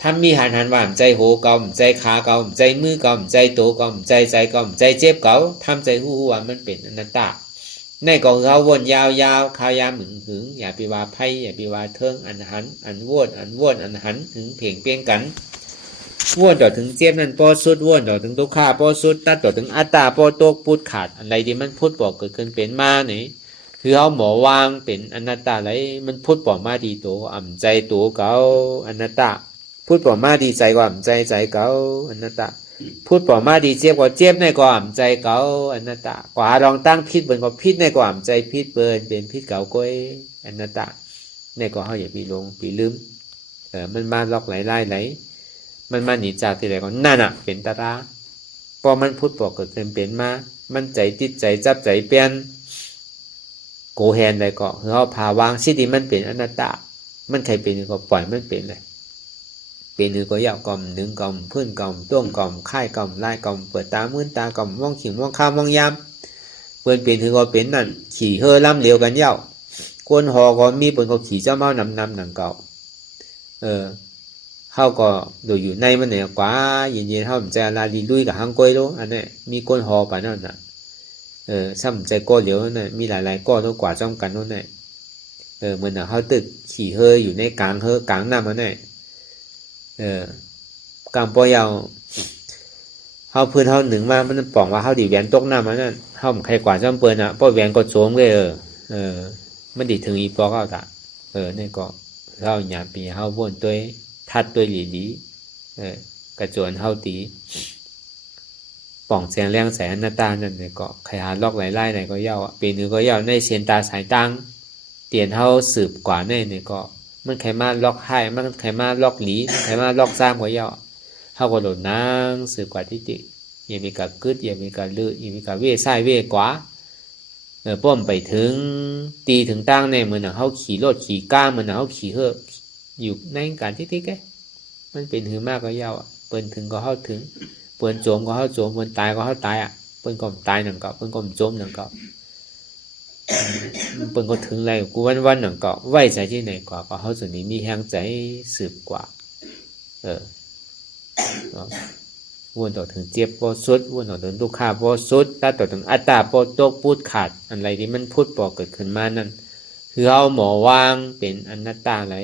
ทำมีหันว่าใจโหกอมใจขากอมใจมือกอมใจโตกอมใจกอมใจเจ็บเก่าทำใจหู้อันมันเป็นอนัตตาในกองเขาวนยาวๆขายามหึงอย่าไปว่าไพ่อย่าไปว่าเทิงอันหันอันวนอันหันถึงเพ่งเพียงกันวนต่อถึงเจ็บนั่นพอสุดวนต่อถึงทุกข้าพอสุดตัดต่อถึงอัตตาพอตกพูดขาดอะไรที่มันพูดบอกเกิดขึ้นเป็นมาเนี่ยคือเขาหมอวางเป็นอนัตตาอะไรมันพูดบอกมาดีโตอ่ำใจตัวเก่าอนัตตาพูดบอกมาดีใจกว่าอ่ำใจเก่าอนัตตาพูดบอกมาดีเจ็บกว่าเจ็บในกว่าอ่ำใจเก่าอนัตตากว่าลองตั้งพิษเบิ่นกว่าพิษในกว่าอ่ำใจพิษเบิ่นเป็นพิษเก่าก้อยอนัตตาในกว่าเขาอย่าไปลงไปลืมมันมาล็อกไหลมันมาหนีจากที่ไหนก็นั่นอ่ะเป็นตาราพอมันพูดบอกเกิดเป็นมามันใจติดใจจับใจเปลี่ยนโกแฮนได้ก็คือเขาพาวางสิ่งที่มันเป็นอนัตตามันใครเป็นก็ปล่อยมันเป็นเลยเป็นก็ยาวกล่อมหนึ่งกล่อมพื้นกล่อมต้วงกล่อมค่ายกล่อมลายกล่อมเปิดตามื่นตากล่อมมองขิงมองข้ามมองยามเปิดเป็นก็เป็นนั่นขี่เฮอล้ำเลียวกันยาวกวนหอก็มีเป็นก็ขี่เจ้าเมานำหนังเก่าเขาก็ดูอยู่ในมันเนี่ยกว่าเย็นๆเขาจะลาดีลุยกับหางกล้วยรู้อันนี้มีก้นหอป่ะนั่นน่ะซ้ำใจก้อนเหลียวนั่นน่ะมีหลายๆก้อนต้องกว่าจ้องกันนั่นน่ะเหมือนน่ะเขาตึกขี่เฮออยู่ในกลางเฮอกลางน้ำมันน่ะกลางปอยาวเขาพื้นเขาหนึ่งมามันป่องว่าเขาดีแหวนตกน้ำมันนั่นเขาใครกว่าจ้องเปิลน่ะป้อแหวนก็โจมเลยมันดีถึงอีปอเขาตะนี่ก็เขาหยาบปีเขาวนตัวทัดตัวหลีกระโจนเฮาตีป่องแสงแรงแสงหน้าตานั่นเนี่ยก็ใครหาลอกไหลไล่ไหนก็เย้าปีนึงก็เย้าในเชียนตาสายตังเตียนเฮาสืบกว่าเนี่ยก็มันใครมาลอกให้มันใครมาลอกหลีมันใครมาลอกซ้ำก็เย้าเฮาก็โดนนางสืบกว่าที่ติยังมีกะกึดยังมีกะลือยังมีกะเว่ไส้เว่กว่า ป้อมไปถึงตีถึงตั้งในเหมือนเฮาขี่รถขี่ก้าเหมือนเฮาขี่เฮออยู่ในการที่แกมันเป็นหือมากก็ยาวเปิ้นถึงก็เฮาถึงเปิ้นโจมก็เฮาโจมเปิ้นตายก็เฮาตายเปิ้นก็ตายนั่นก็เปิ้นก็โจมนั่นก็เปิ้นก็ถึงแล้วกูวันๆนั่นก็ไว้ใจที่ไหนกว่าก็เฮาจะมีแรงใจสืบกว่าวนต่อถึงเจ็บบ่สุดวนต่อถึงทุกข์บ่สุดถ้าต่อถึงอัตตาบ่ตกพูดขาดอะไรที่มันพูดบ่เกิดขึ้นมานั่นคือเฮาหมอวางเป็นอนัตตาไหน